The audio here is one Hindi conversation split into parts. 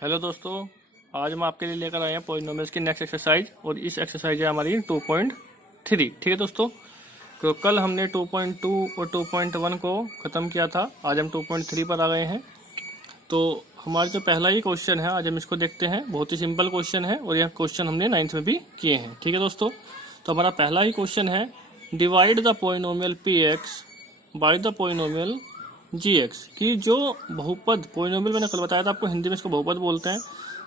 हेलो दोस्तों, आज हम आपके लिए लेकर आए हैं पॉलिनोमियल्स की नेक्स्ट एक्सरसाइज। और इस एक्सरसाइज है हमारी 2.3। ठीक है दोस्तों, तो कल हमने 2.2 और 2.1 को ख़त्म किया था। आज हम 2.3 पर आ गए हैं। तो हमारा जो पहला ही क्वेश्चन है, आज हम इसको देखते हैं। बहुत ही सिंपल क्वेश्चन है और यह क्वेश्चन हमने 9th में भी किए हैं। ठीक है दोस्तों, तो हमारा पहला ही क्वेश्चन है, divide the polynomial P X by the polynomial G X. कि जो बहुपद पोलिनोमियल, मैंने कल बताया था आपको, हिंदी में इसको बहुपद बोलते हैं।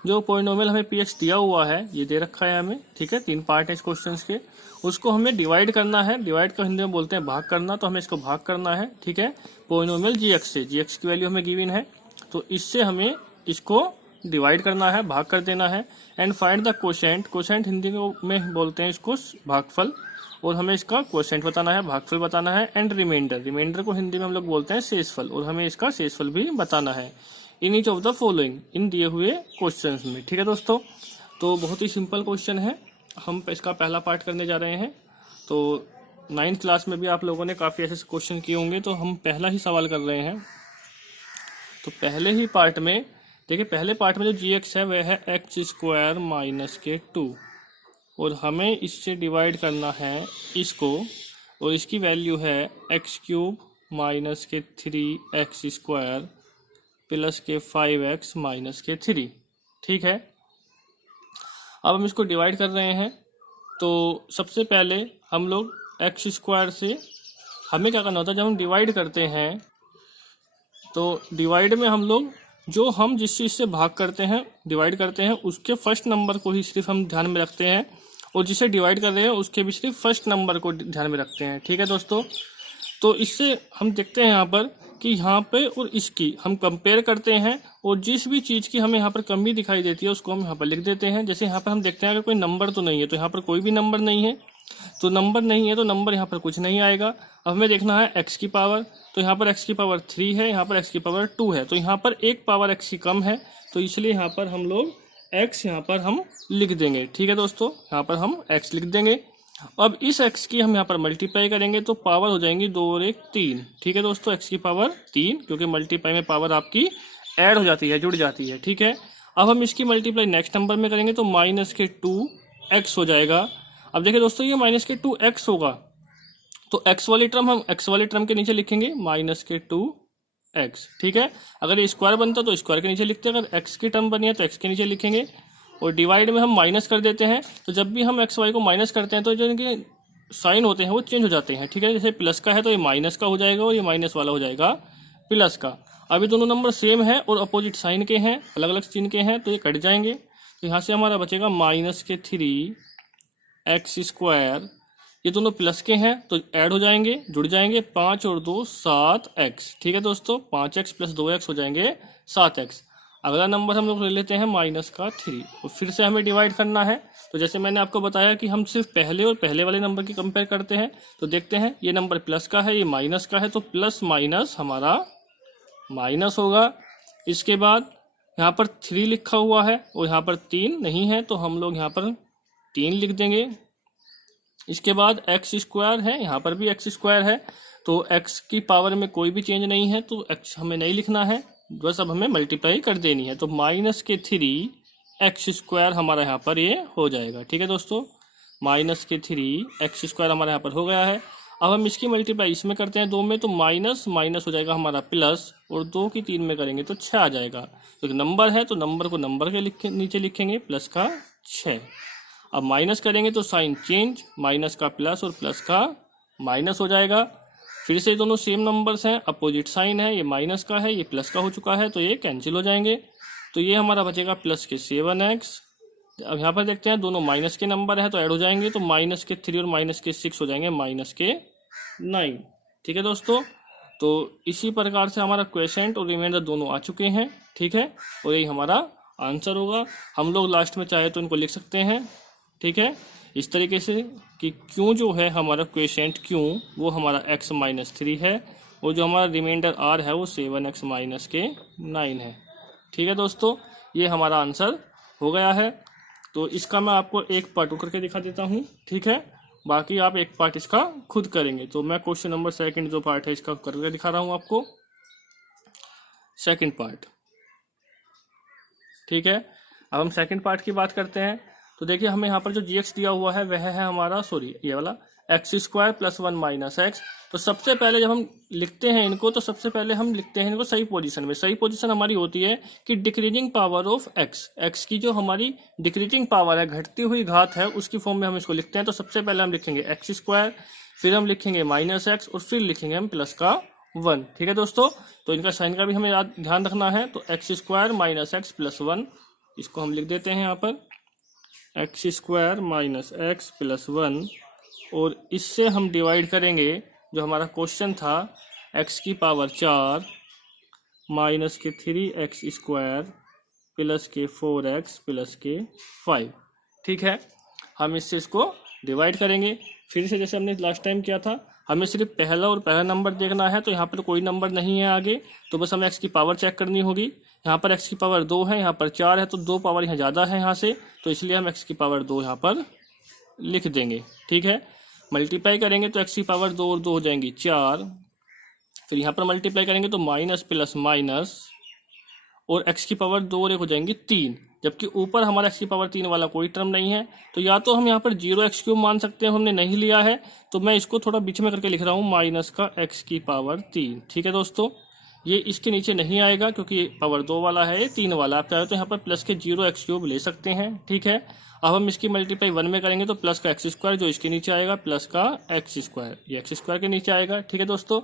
जो पोलिनोमियल हमें पी एक्स दिया हुआ है, ये दे रखा है हमें, ठीक है, 3 पार्ट है इस क्वेश्चन के। उसको हमें डिवाइड करना है। डिवाइड को हिंदी में बोलते हैं भाग करना, तो हमें इसको भाग करना है। ठीक है, पोलिनोमियल जी एक्स से। जी एक्स की वैल्यू हमें गिवन है, तो इससे हमें इसको डिवाइड करना है, भाग कर देना है। And find the quotient. Quotient Hindi में बोलते हैं इसको भागफल, और हमें इसका क्वोशेंट बताना है, भागफल बताना है। एंड रिमाइंडर, रिमाइंडर को हिंदी में हम लोग बोलते हैं शेषफल, और हमें इसका शेषफल भी बताना है। In each of the following, इन दिए हुए क्वेश्चंस में। ठीक है दोस्तों, तो बहुत ही सिंपल क्वेश्चन है। हम इसका पहला पार्ट करने जा रहे हैं। तो 9th क्लास में भी आप लोगों ने काफ़ी ऐसे क्वेश्चन किए होंगे, तो हम पहला ही सवाल कर रहे हैं। तो पहले ही पार्ट में देखिए, पहले पार्ट में जो जी एक्स है वह है एक्स स्क्वायर माइनस के 2, और हमें इससे डिवाइड करना है इसको, और इसकी वैल्यू है एक्स क्यूब माइनस के 3x स्क्वायर प्लस के 5x माइनस के 3। ठीक है, अब हम इसको डिवाइड कर रहे हैं। तो सबसे पहले हम लोग एक्स स्क्वायर से, हमें क्या करना होता है जब हम डिवाइड करते हैं, तो डिवाइड में हम लोग जो हम जिस चीज़ से भाग करते हैं, डिवाइड करते हैं, उसके फर्स्ट नंबर को ही सिर्फ हम ध्यान में रखते हैं, और जिसे डिवाइड कर रहे हैं उसके भी सिर्फ फर्स्ट नंबर को ध्यान में रखते हैं। ठीक है दोस्तों, तो इससे हम देखते हैं यहाँ पर कि यहाँ पे और इसकी हम कंपेयर करते हैं, और जिस भी चीज़ की हमें यहाँ पर कमी दिखाई देती है उसको हम यहाँ पर लिख देते हैं। जैसे यहाँ पर हम देखते हैं अगर कोई नंबर तो नहीं है, तो यहाँ पर कोई भी नंबर नहीं है, तो नंबर नहीं है तो नंबर यहाँ पर कुछ नहीं आएगा। अब हमें देखना है एक्स की पावर, तो यहाँ पर एक्स की पावर 3 है, यहाँ पर एक्स की पावर 2 है, तो यहाँ पर एक पावर एक्स की कम है, तो इसलिए यहाँ पर हम लोग एक्स यहाँ पर हम लिख देंगे। ठीक है दोस्तों, यहाँ पर हम एक्स लिख देंगे। अब इस एक्स की हम यहाँ पर मल्टीप्लाई करेंगे, तो पावर हो जाएंगी 2 और 1 3। ठीक है दोस्तों, एक्स की पावर 3, क्योंकि मल्टीप्लाई में पावर आपकी ऐड हो जाती है, जुड़ जाती है। ठीक है, अब हम इसकी मल्टीप्लाई नेक्स्ट नंबर में करेंगे, तो माइनस के 2x हो जाएगा। अब देखिए दोस्तों, ये माइनस के 2x होगा, तो x वाली टर्म हम x वाले टर्म के नीचे लिखेंगे माइनस के 2x। ठीक है, अगर ये स्क्वायर बनता तो स्क्वायर के नीचे लिखते हैं, अगर x की टर्म बनी है तो x के नीचे लिखेंगे, और डिवाइड में हम माइनस कर देते हैं। तो जब भी हम एक्स वाई को माइनस करते हैं तो जो इनके साइन होते हैं वो चेंज हो जाते हैं। ठीक है, जैसे प्लस का है तो ये माइनस का हो जाएगा, और ये माइनस वाला हो जाएगा प्लस का। अभी दोनों नंबर सेम है और अपोजिट साइन के हैं, अलग अलग चिन्ह के हैं, तो ये कट जाएंगे। तो यहाँ से हमारा बचेगा माइनस के 3x स्क्वायर, ये दोनों प्लस के हैं तो ऐड हो जाएंगे, जुड़ जाएंगे, 5 और 2 7x। ठीक है दोस्तों, 5x प्लस 2x हो जाएंगे 7x। अगला नंबर हम लोग ले लेते हैं माइनस का 3, और फिर से हमें डिवाइड करना है। तो जैसे मैंने आपको बताया कि हम सिर्फ पहले और पहले वाले नंबर की कंपेयर करते हैं, तो देखते हैं ये नंबर प्लस का है, ये माइनस का है, तो प्लस माइनस हमारा माइनस होगा। इसके बाद यहाँ पर 3 लिखा हुआ है और यहाँ पर 3 नहीं है, तो हम लोग यहाँ पर 3 लिख देंगे। इसके बाद एक्स स्क्वायर है, यहाँ पर भी एक्स स्क्वायर है, तो एक्स की पावर में कोई भी चेंज नहीं है, तो एक्स हमें नहीं लिखना है, बस अब हमें मल्टीप्लाई कर देनी है। तो माइनस के 3x स्क्वायर हमारा यहाँ पर ये हो जाएगा। ठीक है दोस्तों, माइनस के 3x स्क्वायर हमारा यहाँ पर हो गया है। अब हम इसकी मल्टीप्लाई इसमें करते हैं 2 में, तो माइनस माइनस हो जाएगा हमारा प्लस, और 2 की 3 में करेंगे तो 6 आ जाएगा। तो नंबर है तो नंबर को नंबर के नीचे लिखेंगे, प्लस का 6। अब माइनस करेंगे तो साइन चेंज, माइनस का प्लस और प्लस का माइनस हो जाएगा। फिर से दोनों सेम नंबर्स हैं, अपोजिट साइन है, ये माइनस का है, ये प्लस का हो चुका है, तो ये कैंसिल हो जाएंगे। तो ये हमारा बचेगा प्लस के 7x। अब यहाँ पर देखते हैं दोनों माइनस के नंबर है तो ऐड हो जाएंगे, तो माइनस के 3 और माइनस के 6 हो जाएंगे माइनस के 9। ठीक है दोस्तों, तो इसी प्रकार से हमारा क्वेश्चन और रिमाइंडर दोनों आ चुके हैं। ठीक है, और यही हमारा आंसर होगा। हम लोग लास्ट में चाहे तो इनको लिख सकते हैं। ठीक है, इस तरीके से कि क्यों जो है हमारा क्वेश्चन क्यों वो हमारा x माइनस 3 है, और जो हमारा रिमाइंडर r है वो 7x माइनस के 9 है। ठीक है दोस्तों, ये हमारा आंसर हो गया है। तो इसका मैं आपको एक पार्ट करके दिखा देता हूँ। ठीक है, बाकी आप एक पार्ट इसका खुद करेंगे। तो मैं क्वेश्चन नंबर 2 जो पार्ट है इसका करके दिखा रहा हूँ आपको, सेकंड पार्ट। ठीक है, अब हम सेकंड पार्ट की बात करते हैं। तो देखिए हमें यहाँ पर जो जी दिया हुआ है वह है हमारा, सॉरी ये वाला x square plus 1 minus x. तो सबसे पहले जब हम लिखते हैं इनको, तो सबसे पहले हम लिखते हैं इनको सही पोजीशन में। सही पोजीशन हमारी होती है कि decreasing power of x, x की जो हमारी डिक्रीजिंग पावर है, घटती हुई घात है, उसकी फॉर्म में हम इसको लिखते हैं। तो सबसे पहले हम लिखेंगे एक्स स्क्वायर, फिर हम लिखेंगे माइनस एक्स और फिर लिखेंगे हम प्लस का 1। ठीक है दोस्तों, तो इनका साइन का भी हमें ध्यान रखना है। तो x square minus x plus 1, इसको हम लिख देते हैं यहाँ पर x square minus x plus 1, और इससे हम डिवाइड करेंगे जो हमारा क्वेश्चन था एक्स की पावर 4 माइनस के 3x स्क्वायर प्लस के 4x प्लस के 5। ठीक है, हम इससे इसको डिवाइड करेंगे। फिर से जैसे हमने लास्ट टाइम किया था, हमें सिर्फ पहला और पहला नंबर देखना है। तो यहाँ पर कोई नंबर नहीं है आगे, तो बस हमें x की पावर चेक करनी होगी। यहाँ पर x की पावर 2 है, यहाँ पर 4 है, तो 2 पावर यहाँ ज़्यादा है यहाँ से, तो इसलिए हम x की पावर 2 यहाँ पर लिख देंगे। ठीक है, मल्टीप्लाई करेंगे तो x की पावर 2 और 2 हो जाएंगी 4। फिर यहाँ पर मल्टीप्लाई करेंगे तो माइनस प्लस माइनस, और x की पावर 2 और 1 हो जाएंगी 3, जबकि ऊपर हमारा x की पावर 3 वाला कोई टर्म नहीं है। तो या तो हम यहाँ पर 0x³ मान सकते हैं, हमने नहीं लिया है, तो मैं इसको थोड़ा बीच में करके लिख रहा हूँ माइनस का x की पावर 3। ठीक है दोस्तों, ये इसके नीचे नहीं आएगा क्योंकि ये पावर 2 वाला है, ये 3 वाला। आप चाहे तो यहाँ पर प्लस के 0x³ ले सकते हैं। ठीक है, अब हम इसकी मल्टीप्लाई 1 में करेंगे तो प्लस का एक्स स्क्वायर जो इसके नीचे आएगा प्लस का एक्स स्क्वायर, ये एक्स स्क्वायर के नीचे आएगा। ठीक है दोस्तों,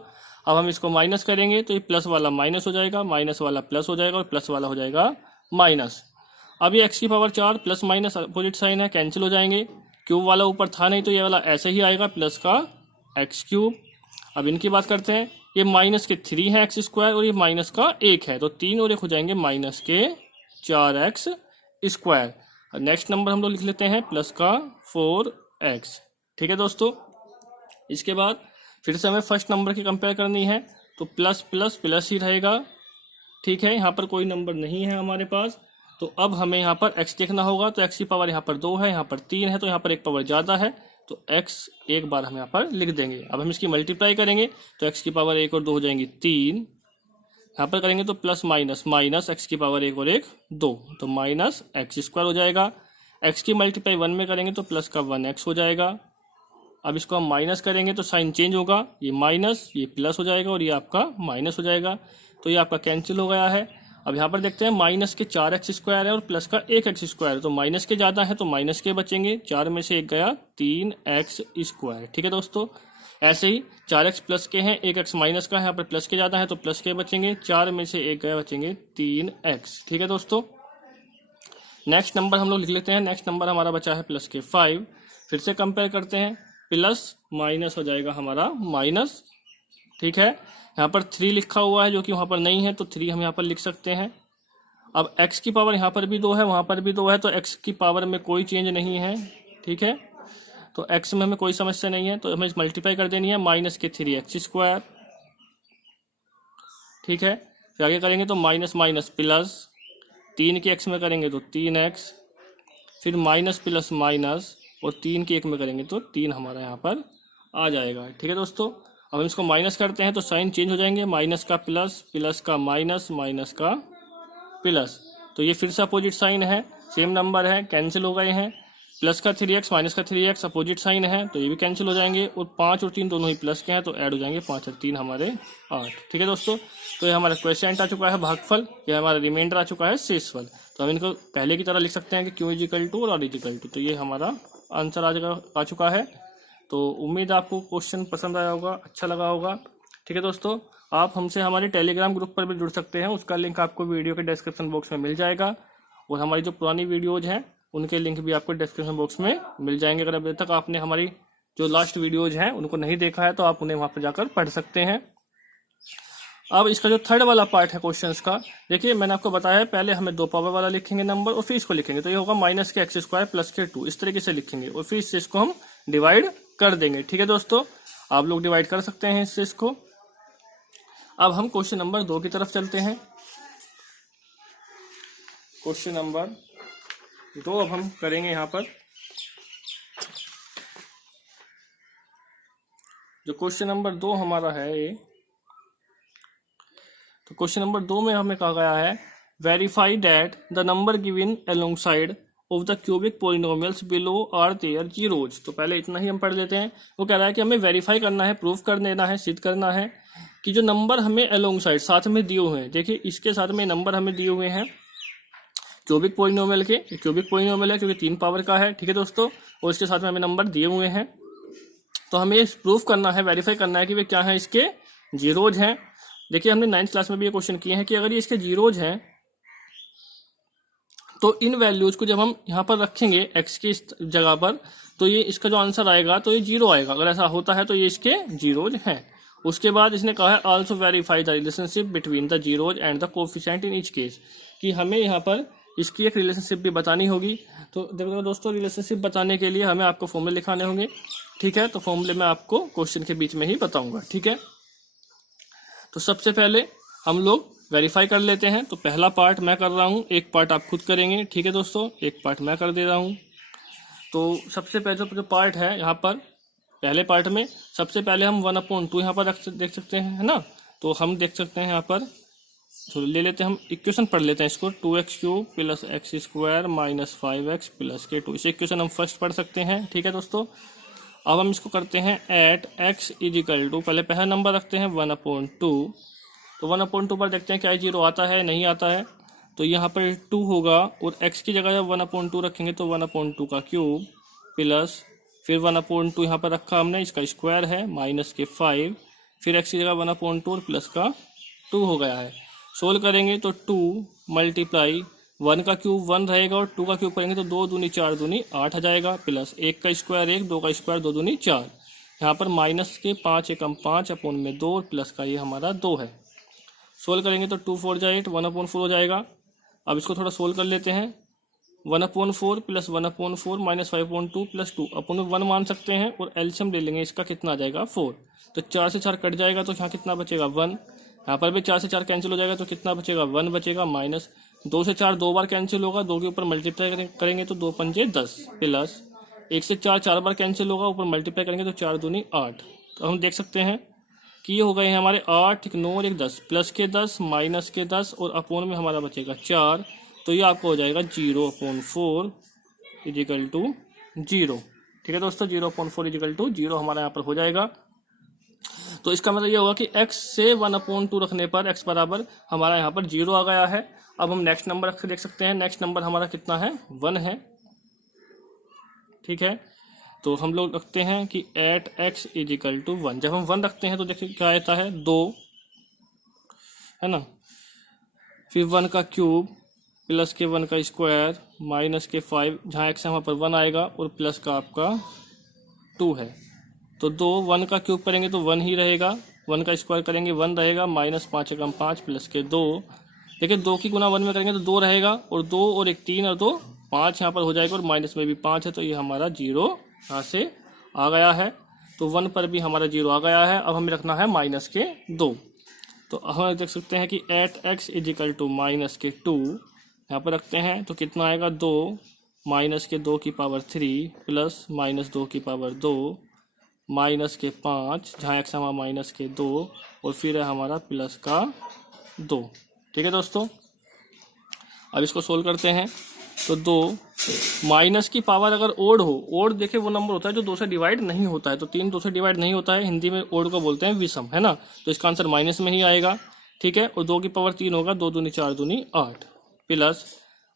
अब हम इसको माइनस करेंगे तो ये प्लस वाला माइनस हो जाएगा, माइनस वाला प्लस हो जाएगा और प्लस वाला हो जाएगा माइनस। अब ये एक्स की power 4 plus minus opposite sign है, कैंसिल हो जाएंगे। क्यूब वाला ऊपर था नहीं तो ये वाला ऐसे ही आएगा प्लस का x³। अब इनकी बात करते हैं, ये माइनस के 3 है एक्स स्क्वायर और ये माइनस का 1 है, तो 3 और 1 हो जाएंगे माइनस के 4x स्क्वायर। नेक्स्ट नंबर हम लोग लिख लेते हैं प्लस का 4x। ठीक है दोस्तों, इसके बाद फिर से हमें फर्स्ट नंबर की कंपेयर करनी है, तो प्लस प्लस प्लस ही रहेगा। ठीक है, यहाँ पर कोई नंबर नहीं है हमारे पास, तो अब हमें यहाँ पर x देखना होगा। तो x की पावर यहाँ पर 2 है, यहाँ पर 3 है, तो यहाँ पर एक पावर ज़्यादा है, तो x एक बार हम यहाँ पर लिख देंगे। अब हम इसकी मल्टीप्लाई करेंगे तो x की पावर 1 और 2 हो जाएंगी 3। यहाँ पर करेंगे तो प्लस माइनस माइनस x की पावर 1 और 1 2, तो माइनस एक्स स्क्वायर हो जाएगा। x की मल्टीप्लाई 1 में करेंगे तो प्लस का 1x हो जाएगा। अब इसको हम माइनस करेंगे तो साइन चेंज होगा, ये माइनस ये प्लस हो जाएगा और ये आपका माइनस हो जाएगा, तो ये आपका कैंसिल हो गया है। अब यहाँ पर देखते हैं माइनस के 4x स्क्वायर है और प्लस का 1x स्क्वायर, तो माइनस के ज़्यादा है तो माइनस के बचेंगे, 4 में से 1 गया 3x स्क्वायर। ठीक है दोस्तों, ऐसे ही 4x प्लस के हैं, 1x माइनस का है, यहाँ पर प्लस के ज़्यादा है तो प्लस के बचेंगे, 4 में से 1 गया बचेंगे 3x। ठीक है दोस्तों, नेक्स्ट नंबर हम लोग लिख लेते हैं। नेक्स्ट नंबर हमारा बचा है प्लस के 5। फिर से कंपेयर करते हैं, प्लस माइनस हो जाएगा हमारा माइनस। ठीक है, यहाँ पर 3 लिखा हुआ है जो कि वहाँ पर नहीं है, तो 3 हम यहाँ पर लिख सकते हैं। अब x की पावर यहाँ पर भी 2 है, वहाँ पर भी 2 है, तो x की पावर में कोई चेंज नहीं है। ठीक है, तो x में हमें कोई समस्या नहीं है, तो हमें मल्टीप्लाई कर देनी है माइनस के 3x स्क्वायर। ठीक है, फिर आगे करेंगे तो माइनस माइनस प्लस, 3 के x में करेंगे तो 3x, फिर माइनस प्लस माइनस और 3 के 1 में करेंगे तो 3 हमारा यहाँ पर आ जाएगा। ठीक है दोस्तों, अब हम इसको माइनस करते हैं तो साइन चेंज हो जाएंगे, माइनस का प्लस, प्लस का माइनस, माइनस का प्लस, तो ये फिर से अपोजिट साइन है, सेम नंबर है, कैंसिल हो गए हैं। प्लस का 3x माइनस का 3x अपोजिट साइन है, तो ये भी कैंसिल हो जाएंगे, और 5 और 3 दोनों ही प्लस के हैं तो ऐड हो जाएंगे, 5 और 3 हमारे 8। ठीक है दोस्तों, तो ये हमारा क्वेश्चन आ चुका है भागफल, ये हमारा रिमाइंडर आ चुका है शेषफल। तो हम इनको पहले की तरह लिख सकते हैं कि Q इजिकल टू और R इजिकल टू, तो ये हमारा आंसर आ चुका है। तो उम्मीद आपको क्वेश्चन पसंद आया होगा, अच्छा लगा होगा। ठीक है दोस्तों, आप हमसे हमारे टेलीग्राम ग्रुप पर भी जुड़ सकते हैं, उसका लिंक आपको वीडियो के डिस्क्रिप्शन बॉक्स में मिल जाएगा, और हमारी जो पुरानी वीडियोज़ हैं उनके लिंक भी आपको डिस्क्रिप्शन बॉक्स में मिल जाएंगे। अगर अभी तक आपने हमारी जो लास्ट वीडियोज़ हैं उनको नहीं देखा है तो आप उन्हें वहाँ पर जाकर पढ़ सकते हैं। अब इसका जो थर्ड वाला पार्ट है क्वेश्चंस का, देखिए मैंने आपको बताया है पहले हमें 2 पावर वाला लिखेंगे नंबर और फिर इसको लिखेंगे, तो ये होगा माइनस के एक्स स्क्वायर प्लस के 2, इस तरीके से लिखेंगे और फिर इससे इसको हम डिवाइड कर देंगे। ठीक है दोस्तों, आप लोग डिवाइड कर सकते हैं इससे इसको। अब हम क्वेश्चन नंबर 2 की तरफ चलते हैं। क्वेश्चन नंबर 2 अब हम करेंगे। यहाँ पर जो क्वेश्चन नंबर 2 हमारा है ये, तो क्वेश्चन नंबर 2 में हमें कहा गया है verify that the number given alongside of the cubic polynomials below are their zeroes. तो पहले इतना ही हम पढ़ लेते हैं। वो कह रहा है कि हमें वेरीफाई करना है, प्रूफ कर देना है, सिद्ध करना है कि जो नंबर हमें अलोंगसाइड साथ में दिए हुए हैं, देखिए इसके साथ में नंबर हमें दिए हुए हैं क्यूबिक पोलिनोमियल के, क्यूबिक पोलिनोमियल है क्योंकि 3 पावर का है, ठीक है दोस्तों, और इसके साथ में हमें नंबर दिए हुए हैं। तो हमें ये प्रूफ करना है, वेरीफाई करना है कि वे क्या है, इसके जीरोज हैं। देखिए हमने 9th क्लास में भी ये क्वेश्चन किए हैं कि अगर ये इसके जीरोज हैं तो इन वैल्यूज को जब हम यहाँ पर रखेंगे एक्स की जगह पर, तो ये इसका जो आंसर आएगा तो ये 0 आएगा। अगर ऐसा होता है तो ये इसके जीरोज हैं। उसके बाद इसने कहा है also verify the relationship between the zeros and the coefficient in each case, कि हमें यहाँ पर इसकी एक रिलेशनशिप भी बतानी होगी। तो देखो दोस्तों, रिलेशनशिप बताने के लिए हमें आपको फॉर्मूले लिखाने होंगे, ठीक है। तो फॉर्मूले मैं आपको क्वेश्चन के बीच में ही बताऊंगा, ठीक है। तो सबसे पहले हम लोग वेरीफाई कर लेते हैं। तो पहला पार्ट मैं कर रहा हूँ, एक पार्ट आप खुद करेंगे, ठीक है दोस्तों, एक पार्ट मैं कर दे रहा हूँ। तो सबसे पहले जो पार्ट है यहाँ पर, पहले पार्ट में सबसे पहले हम 1/2 यहाँ पर देख सकते हैं, है ना। तो हम देख सकते हैं यहाँ पर, तो ले लेते हैं, हम इक्वेशन पढ़ लेते हैं इसको, 2x³ plus x² minus 5x plus k2। इसे इक्वेशन हम फर्स्ट पढ़ सकते हैं, ठीक है दोस्तों। अब हम इसको करते हैं एट x इजिकल टू, पहले पहला नंबर रखते हैं 1/2। तो 1/2 पर देखते हैं क्या 0 आता है, नहीं आता है। तो यहाँ पर 2 होगा और x की जगह जब 1/2 रखेंगे तो 1/2 का क्यूब प्लस फिर 1/2 यहाँ पर रखा हमने, इसका स्क्वायर है, माइनस के 5, फिर x की जगह 1/2 और प्लस का 2 हो गया है। सोल्व करेंगे तो 2 मल्टीप्लाई 1 का क्यूब 1 रहेगा और 2 का क्यूब करेंगे तो 2 दूनी 4 दूनी 8 आ जाएगा, प्लस 1 का स्क्वायर 1, 2 का स्क्वायर 2 दूनी 4। यहाँ पर माइनस के 5 एकम 5 अपॉन में 2 और प्लस का ये हमारा 2 है। सोल्व करेंगे तो 2 4 8, 1/4 हो जाएगा। अब इसको थोड़ा सोल्व कर लेते हैं। 1/4 प्लस 1/4 माइनस 5/2 प्लस 2 अपन 1 मान सकते हैं और एलसीएम ले लेंगे, इसका कितना आ जाएगा 4। तो 4 से 4 कट जाएगा तो यहाँ कितना बचेगा 1। यहाँ पर भी 4 से 4 कैंसिल हो जाएगा तो कितना बचेगा 1 बचेगा, माइनस 2 से 4 2 बार कैंसिल होगा, 2 के ऊपर मल्टीप्लाई करेंगे तो 2 पंजे 10, प्लस 1 से 4 4 बार कैंसिल होगा, ऊपर मल्टीप्लाई करेंगे तो 4 दूनी 8। तो हम देख सकते हैं कि ये हो गए हैं हमारे 8, 9 और 1 10, प्लस के 10 माइनस के 10 और अपोन में हमारा बचेगा 4। तो ये आपको हो जाएगा 0/4 इजिकल टू 0, ठीक है दोस्तों। 0/4 इजिकल टू 0 हमारा यहाँ पर हो जाएगा। तो इसका मतलब ये होगा कि x से 1/2 रखने पर x बराबर हमारा यहाँ पर 0 आ गया है। अब हम नेक्स्ट नंबर रख के देख सकते हैं, नेक्स्ट नंबर हमारा कितना है 1 है, ठीक है। तो हम लोग रखते हैं कि एट x इजिकल टू 1। जब हम 1 रखते हैं तो देखिए क्या आता है 2, है ना, फिर 1 का क्यूब प्लस के 1 का स्क्वायर माइनस के 5, जहाँ x है वहाँ पर 1 आएगा और प्लस का आपका 2 है। तो 2 1 का क्यूब करेंगे तो 1 ही रहेगा, 1 का स्क्वायर करेंगे 1 रहेगा, माइनस 5 एकम 5 प्लस के 2। देखिए 2 की गुना 1 में करेंगे तो 2 रहेगा और 2 और 1 3 और 2 5 यहाँ पर हो जाएगा और माइनस में भी 5 है, तो ये हमारा 0 यहाँ से आ गया है। तो 1 पर भी हमारा 0 आ गया है। अब हमें रखना है माइनस के 2। तो हम देख सकते हैं कि at x is equal to minus के 2 यहाँ पर रखते हैं तो कितना आएगा 2 माइनस के 2 की पावर 3 प्लस माइनस 2 की पावर 2 माइनस के 5, जहाँ x हमारा माइनस के 2 और फिर है हमारा प्लस का 2, ठीक है दोस्तों। अब इसको सोल्व करते हैं तो 2 माइनस की पावर अगर ओड हो, ओड देखे वो नंबर होता है जो 2 से डिवाइड नहीं होता है, तो 3 2 से डिवाइड नहीं होता है, हिंदी में ओड को बोलते हैं विषम, है ना। तो इसका आंसर माइनस में ही आएगा, ठीक है। और 2 की पावर 3 होगा, 2 दूनी 4 दूनी 8, प्लस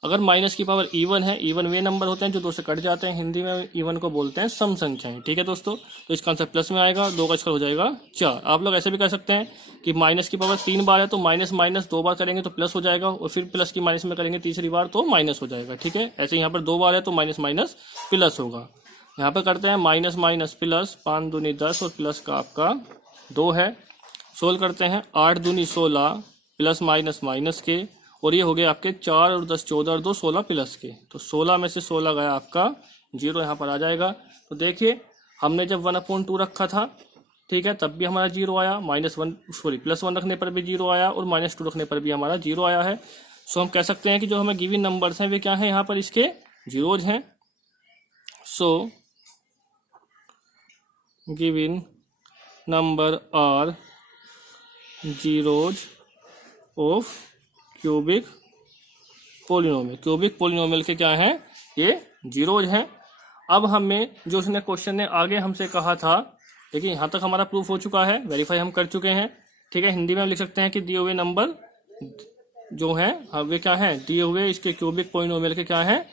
अगर माइनस की पावर इवन है, इवन वे नंबर होते हैं जो 2 से कट जाते हैं, हिंदी में इवन को बोलते हैं सम संख्याएं, ठीक है दोस्तों। तो इसका आंसर प्लस में आएगा, 2 का स्क्वायर हो जाएगा 4। आप लोग ऐसे भी कर सकते हैं कि माइनस की पावर 3 बार है तो माइनस माइनस 2 बार करेंगे तो प्लस हो जाएगा और फिर प्लस की माइनस में करेंगे तीसरी बार तो माइनस हो जाएगा, ठीक है। ऐसे यहाँ पर 2 बार है तो माइनस माइनस प्लस होगा। यहाँ पर करते हैं माइनस माइनस प्लस, 5 दूनी 10 और प्लस का आपका 2 है। सोल्व करते हैं 8 दूनी 16 प्लस माइनस माइनस के, और ये हो गए आपके 4 और 10 14 और 2 16 प्लस के। तो 16 में से 16 गया आपका 0 यहाँ पर आ जाएगा। तो देखिए हमने जब 1/2 रखा था, ठीक है, तब भी हमारा 0 आया, प्लस 1 रखने पर भी 0 आया और -2 रखने पर भी हमारा 0 आया है। सो हम कह सकते हैं कि जो हमें गिवन नंबर्स हैं वे क्या हैं, यहाँ पर इसके जीरोज हैं। So given number are zeroes of cubic polynomial, cubic polynomial के क्या हैं, ये जीरोज हैं। अब हमें जो उसने क्वेश्चन ने आगे हमसे कहा था, देखिए यहाँ तक हमारा प्रूफ हो चुका है, वेरीफाई हम कर चुके हैं, ठीक है। हिंदी में हम लिख सकते हैं कि दिए हुए नंबर जो हैं वे क्या हैं, दिए हुए इसके क्यूबिक पोलिनोमियल के क्या हैं,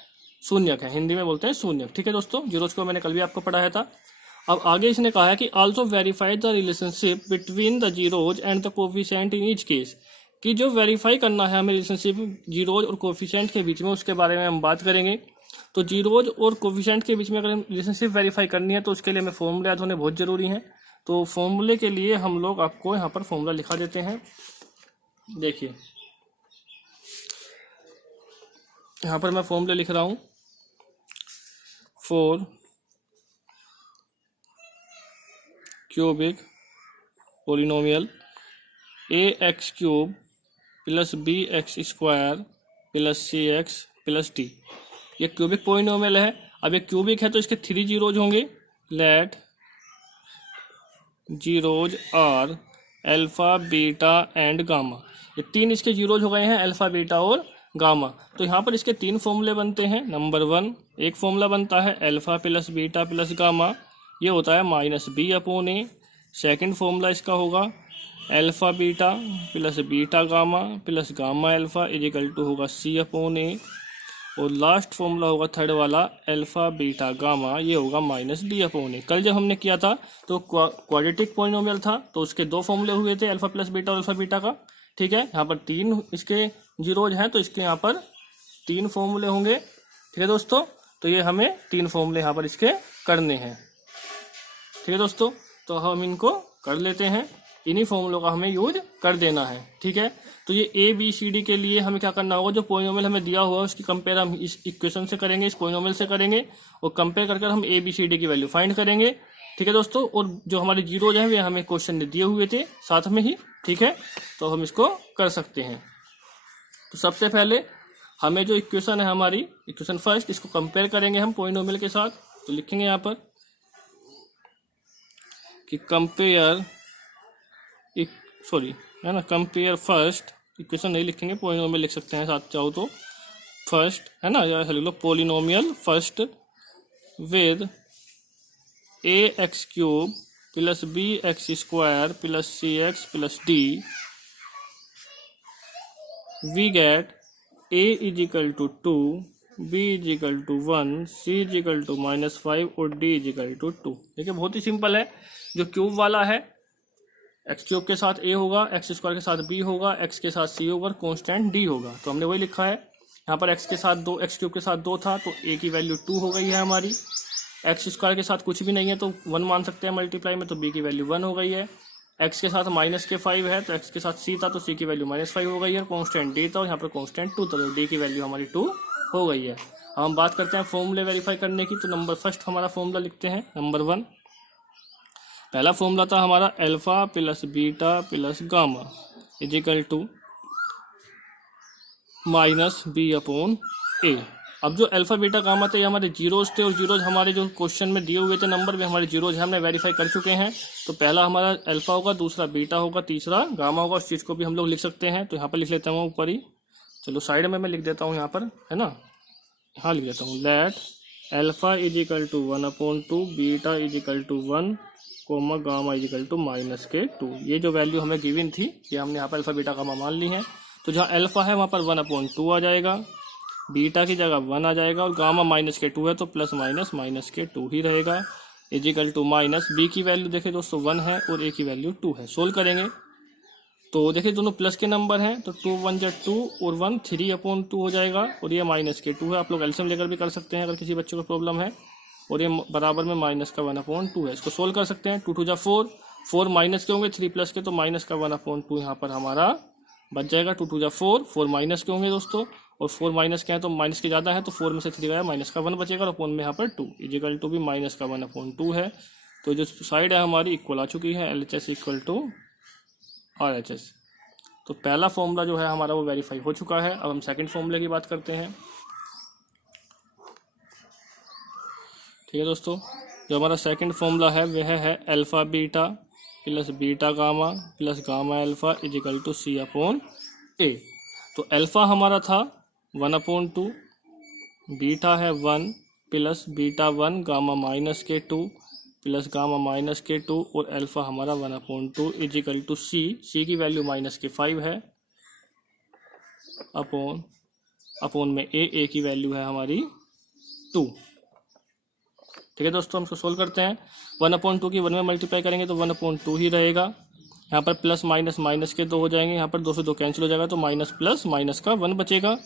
शून्यक है, हिंदी में बोलते हैं शून्यक, ठीक है दोस्तों। जीरोज को मैंने कल भी आपको पढ़ाया था। अब आगे इसने कहा है कि also verify the relationship between the zeros and the coefficient in each case, कि जो वेरीफाई करना है हमें रिलेशनशिप जीरोज और कोफिशिएंट के बीच में, उसके बारे में हम बात करेंगे। तो जीरोज और कोफिशिएंट के बीच में अगर हम रिलेशनशिप वेरीफाई करनी है तो उसके लिए हमें फॉर्मूले याद होने बहुत जरूरी है। तो फॉर्मूले के लिए हम लोग आपको यहाँ पर फॉर्मूला लिखा देते हैं। देखिए यहाँ पर मैं फॉर्मूले लिख रहा हूँ, for cubic polynomial ax cube plus bx square plus cx plus d, ये क्यूबिक पोलिनोमियल है। अब ये क्यूबिक है तो इसके 3 जीरोज होंगे। Let zeroes are alpha beta and gamma, ये 3 इसके जीरोज हो गए हैं, अल्फा बीटा और गामा। तो यहाँ पर इसके 3 फॉर्मूले बनते हैं। नंबर 1 एक फॉर्मूला बनता है alpha plus beta plus gamma, ये होता है -b/a। सेकंड फॉर्मूला इसका होगा alpha beta plus beta gamma plus gamma alpha is equal to होगा c/a। और लास्ट फॉर्मूला होगा थर्ड वाला अल्फा बीटा गामा, ये होगा -d/a। कल जब हमने किया था तो क्वाड्रेटिक पोलिनोमियल था, तो उसके 2 फॉर्मूले हुए थे, अल्फा प्लस बीटा और अल्फा बीटा का, ठीक है। यहाँ पर 3 इसके जीरोज हैं तो इसके यहाँ पर 3 फॉर्मूले होंगे, ठीक है दोस्तों। तो ये हमें 3 फॉर्मूले यहाँ पर इसके करने हैं, ठीक है दोस्तों। तो हम इनको कर लेते हैं, इन्हीं फॉर्मूलों का हमें यूज कर देना है, ठीक है। तो ये ABCD के लिए हमें क्या करना होगा, जो पोलिनोमियल हमें दिया हुआ है उसकी कंपेयर हम इस इक्वेशन से करेंगे, इस पोलिनोमियल से करेंगे, और कंपेयर कर हम ABCD की वैल्यू फाइंड करेंगे, ठीक है दोस्तों। और जो हमारे जीरोज हैं वे हमें क्वेश्चन में दिए हुए थे साथ में ही, ठीक है। तो हम इसको कर सकते हैं। तो सबसे पहले हमें जो इक्वेशन है हमारी, इक्वेशन फर्स्ट, इसको कंपेयर करेंगे हम पोलिनोमियल के साथ। तो लिखेंगे यहाँ पर कि कंपेयर है ना, कंपेयर फर्स्ट, इक्वेशन नहीं लिखेंगे, पोलिनोमियल लिख सकते हैं साथ चाहो तो। फर्स्ट है ना, या लिख लो polynomial first with ax cube plus bx square plus cx plus d, we get a equal to 2, b equal to 1, c equal to -5 और d इजिकल टू 2। देखिए बहुत ही सिंपल है। जो क्यूब वाला है एक्स क्यूब के साथ a होगा, एक्स स्क्वायर के साथ b होगा, x के साथ c होगा, कांस्टेंट d होगा। तो हमने वही लिखा है। यहाँ पर x के साथ 2, एक्स क्यूब के साथ 2 था तो a की वैल्यू 2 हो गई है हमारी। एक्स स्क्वायर के साथ कुछ भी नहीं है तो 1 मान सकते हैं मल्टीप्लाई में, तो b की वैल्यू 1 हो गई है। x के साथ -5 है तो x के साथ c था तो c की वैल्यू -5 हो गई है। कांस्टेंट d था और यहाँ पर कांस्टेंट 2 था तो d की वैल्यू हमारी 2 हो गई है। हम बात करते हैं फॉर्मूले वेरीफाई करने की। तो नंबर फर्स्ट हमारा फॉर्मूला लिखते हैं। नंबर 1 पहला फॉर्मूला था हमारा alpha plus beta plus gamma is equal to -b/a। अब जो अल्फा बीटा गामा थे ये हमारे जीरोज थे, और जीरोज हमारे जो क्वेश्चन में दिए हुए थे नंबर में हमारे जीरोज हैं, हमने वेरीफाई कर चुके हैं। तो पहला हमारा अल्फा होगा, दूसरा बीटा होगा, तीसरा गामा होगा। उस चीज़ को भी हम लोग लिख सकते हैं। तो यहाँ पर लिख लेता हूँ ऊपर ही, चलो साइड में मैं लिख देता हूँ यहाँ पर, है ना, यहाँ लिख देता हूँ let alpha is equal to 1/2, beta is equal to 1, comma gamma is equal to -2। ये जो वैल्यू हमें गिवन थी ये हमने यहाँ पर अल्फा बीटा गामा मान ली है। तो जहाँ अल्फा है वहाँ पर 1/2 आ जाएगा, बीटा की जगह 1 आ जाएगा, और गामा -2 है तो प्लस माइनस -2 ही रहेगा इजिकल टू माइनस। बी की वैल्यू देखिए दोस्तों 1 है और ए की वैल्यू 2 है। सोल्व करेंगे तो देखिए दोनों प्लस के नंबर हैं तो 2 1 जा 2 और 1 3/2 हो जाएगा, और ये -2 है। आप लोग एलसीएम लेकर भी कर सकते हैं अगर किसी बच्चे को प्रॉब्लम है। और ये बराबर में -1/2 है। इसको सोल्व कर सकते हैं। 2 2 जा 4, 4 माइनस के होंगे, 3 प्लस के, तो -1/2 यहाँ पर हमारा बच जाएगा। 2 2 जा 4, 4 माइनस के होंगे दोस्तों, और 4 माइनस के हैं तो माइनस के ज़्यादा है तो 4 में से 3 गया, -1 बचेगा, और अपॉन में यहाँ पर 2 इजिकल टू भी -1/2 है। तो जो साइड है हमारी इक्वल आ चुकी है, LHS इक्वल टू RHS। तो पहला फॉर्मूला जो है हमारा वो वेरीफाई हो चुका है। अब हम सेकंड फॉर्मूले की बात करते हैं। ठीक है दोस्तों, जो हमारा सेकंड फॉर्मूला है वह है alpha beta plus beta gamma plus gamma alpha is equal to C/A। तो अल्फा हमारा था 1/2, बीटा है 1 प्लस बीटा 1 गामा माइनस के 2 प्लस गामा माइनस के 2 और अल्फा हमारा 1/2 इज इक्वल टू सी की वैल्यू माइनस के 5 है अपॉन में ए की वैल्यू है हमारी 2। ठीक है दोस्तों, हम इसको सोल्व करते हैं। 1/2 की 1 में मल्टीप्लाई करेंगे तो 1/2 ही रहेगा। यहाँ पर प्लस माइनस माइनस के 2 हो जाएंगे, यहाँ पर 2 से 2 कैंसिल हो जाएगा तो माइनस प्लस माइनस का 1 बचेगा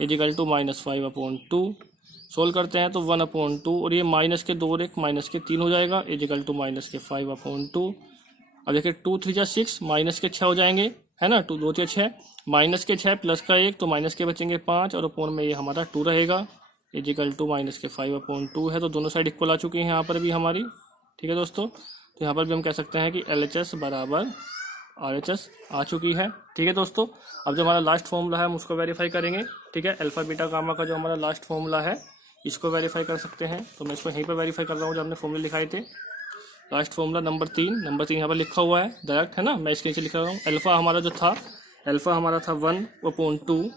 इज इक्वल टू -5/2। सोल्व करते हैं तो 1/2 और ये माइनस के 2 और एक माइनस के 3 हो जाएगा इज इक्वल टू -5/2। अब देखिए 2 3 6 माइनस के 6 हो जाएंगे, है ना, 2 2 6 माइनस के 6 प्लस का 1 तो माइनस के बचेंगे 5 और अपॉन में ये हमारा 2 रहेगा इज इक्वल टू -5/2 है। तो दोनों साइड इक्वल आ चुकी हैं यहाँ पर भी हमारी। ठीक है दोस्तों, तो यहाँ पर भी हम कह सकते हैं कि LHS बराबर RHS आ चुकी है। ठीक है दोस्तों, अब जो हमारा लास्ट फॉर्मूला है हम उसको वेरीफाई करेंगे। ठीक है, अल्फा बीटा गामा का जो हमारा लास्ट फॉर्मूला है इसको वेरीफाई कर सकते हैं। तो मैं इसको यहीं पर वेरीफाई कर रहा हूँ जो हमने फॉर्मूले लिखाए थे। लास्ट फॉर्मूला नंबर 3 यहाँ पर लिखा हुआ है डायरेक्ट, है ना, मैं इसके नीचे लिख रहा हूँ। अल्फा हमारा जो था, अल्फा हमारा था 1/2,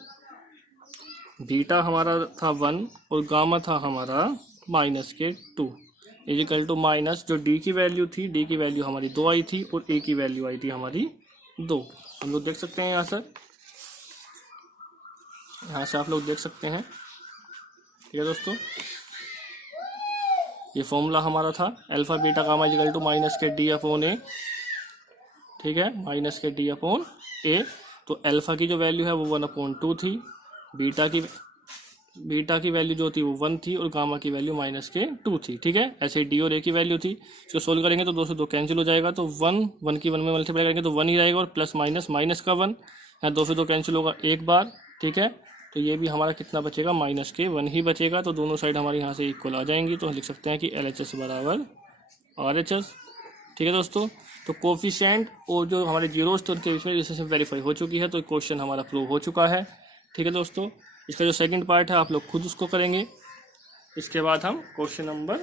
बीटा हमारा था 1 और गामा था हमारा माइनस के 2 इज इक्वल टू माइनस जो डी की वैल्यू थी, डी की वैल्यू हमारी 2 आई थी और ए की वैल्यू आई थी हमारी 2। हम लोग देख सकते हैं यहाँ से आप लोग देख सकते हैं। ठीक है दोस्तों, ये फॉर्मूला हमारा था alpha beta gamma is equal to minus के डी अपॉन ए। ठीक है, माइनस के डी अपॉन ए। तो अल्फा की जो वैल्यू है वो 1/2 थी, बीटा की वैल्यू जो थी वो 1 थी और गामा की वैल्यू माइनस के 2 थी। ठीक है, ऐसे डी और ए की वैल्यू थी। इसको सोल्व करेंगे तो 2 से 2 कैंसिल हो जाएगा तो 1 की 1 में मल्टीप्लाई करेंगे तो 1 ही रहेगा और प्लस माइनस माइनस का 1, यहाँ 2 से 2 कैंसिल होगा एक बार। ठीक है, तो ये भी हमारा कितना बचेगा, माइनस के 1 ही बचेगा। तो दोनों साइड हमारी यहाँ से इक्वल आ जाएंगी तो हम लिख सकते हैं कि LHS बराबर RHS। ठीक है दोस्तों, तो कोफिशिएंट और जो हमारे जीरोस थे उनके बीच में रिलेशनशिप वेरीफाई हो चुकी है, तो क्वेश्चन हमारा प्रूव हो चुका है। ठीक है दोस्तों, इसका जो सेकंड पार्ट है आप लोग खुद उसको करेंगे, इसके बाद हम क्वेश्चन नंबर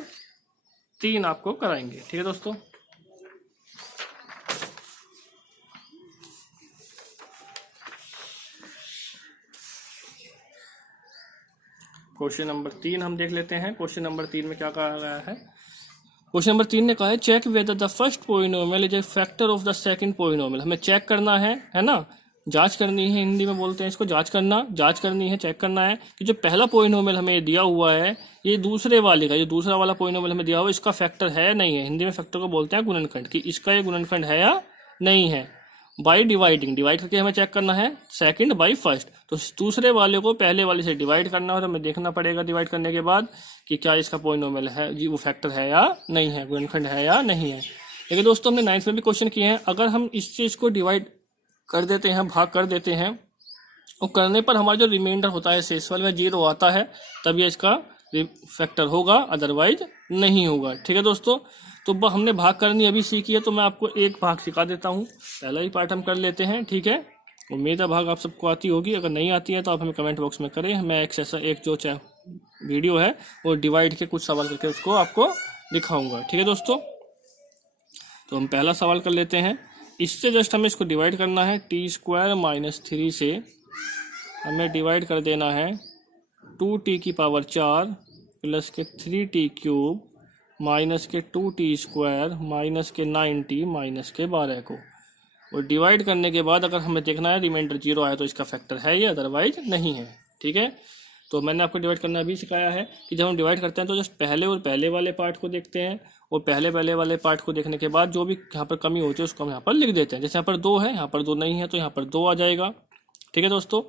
3 आपको कराएंगे। ठीक है दोस्तों, क्वेश्चन नंबर 3 हम देख लेते हैं। क्वेश्चन नंबर 3 में क्या कहा गया है। क्वेश्चन नंबर 3 ने कहा है check whether the first polynomial is a factor of the second polynomial. हमें चेक करना है ना, जांच करनी है, हिंदी में बोलते हैं इसको जांच करनी है, चेक करना है कि जो पहला पोलिनोमियल हमें दिया हुआ है ये दूसरे वाले का, जो दूसरा वाला पोलिनोमियल हमें दिया हुआ है इसका फैक्टर है या नहीं है। हिंदी में फैक्टर को बोलते हैं गुणनखंड, कि इसका ये गुणनखंड है या नहीं है। बाई डिवाइडिंग, डिवाइड करके हमें चेक करना है सेकंड बाई फर्स्ट। तो दूसरे वाले को पहले वाले से डिवाइड करना है और हमें देखना पड़ेगा डिवाइड करने के बाद कि क्या इसका पोलिनोमियल है जी, वो फैक्टर है या नहीं है, गुणनखंड है या नहीं है। लेकिन दोस्तों हमने 9th में भी क्वेश्चन किए हैं, अगर हम इस चीज को डिवाइड कर देते हैं, भाग कर देते हैं, और करने पर हमारा जो रिमाइंडर होता है शेषफल में 0 आता है, तब ये इसका फैक्टर होगा, अदरवाइज नहीं होगा। ठीक है दोस्तों, तो हमने भाग करनी अभी सीखी है, तो मैं आपको एक भाग सिखा देता हूँ। पहला ही पार्ट हम कर लेते हैं। ठीक है, उम्मीद है भाग आप सबको आती होगी, अगर नहीं आती है तो आप हमें कमेंट बॉक्स में करें। मैं एक जो वीडियो है वो डिवाइड के कुछ सवाल करके उसको आपको दिखाऊंगा। ठीक है दोस्तों, तो हम पहला सवाल कर लेते हैं। इससे जस्ट हमें इसको डिवाइड करना है, t² - 3 से हमें डिवाइड कर देना है 2t⁴ प्लस के 3t³ माइनस के 2t² माइनस के 9t माइनस के 12 को। और डिवाइड करने के बाद अगर हमें देखना है रिमाइंडर 0 आया तो इसका फैक्टर है या अदरवाइज नहीं है। ठीक है, तो मैंने आपको डिवाइड करना भी सिखाया है कि जब हम डिवाइड करते हैं तो जस्ट पहले वाले पार्ट को देखते हैं और पहले वाले पार्ट को देखने के बाद जो भी यहाँ पर कमी होती है उसको हम यहाँ पर लिख देते हैं। जैसे यहाँ पर 2 है, यहाँ पर 2 नहीं है तो यहाँ पर 2 आ जाएगा। ठीक है दोस्तों,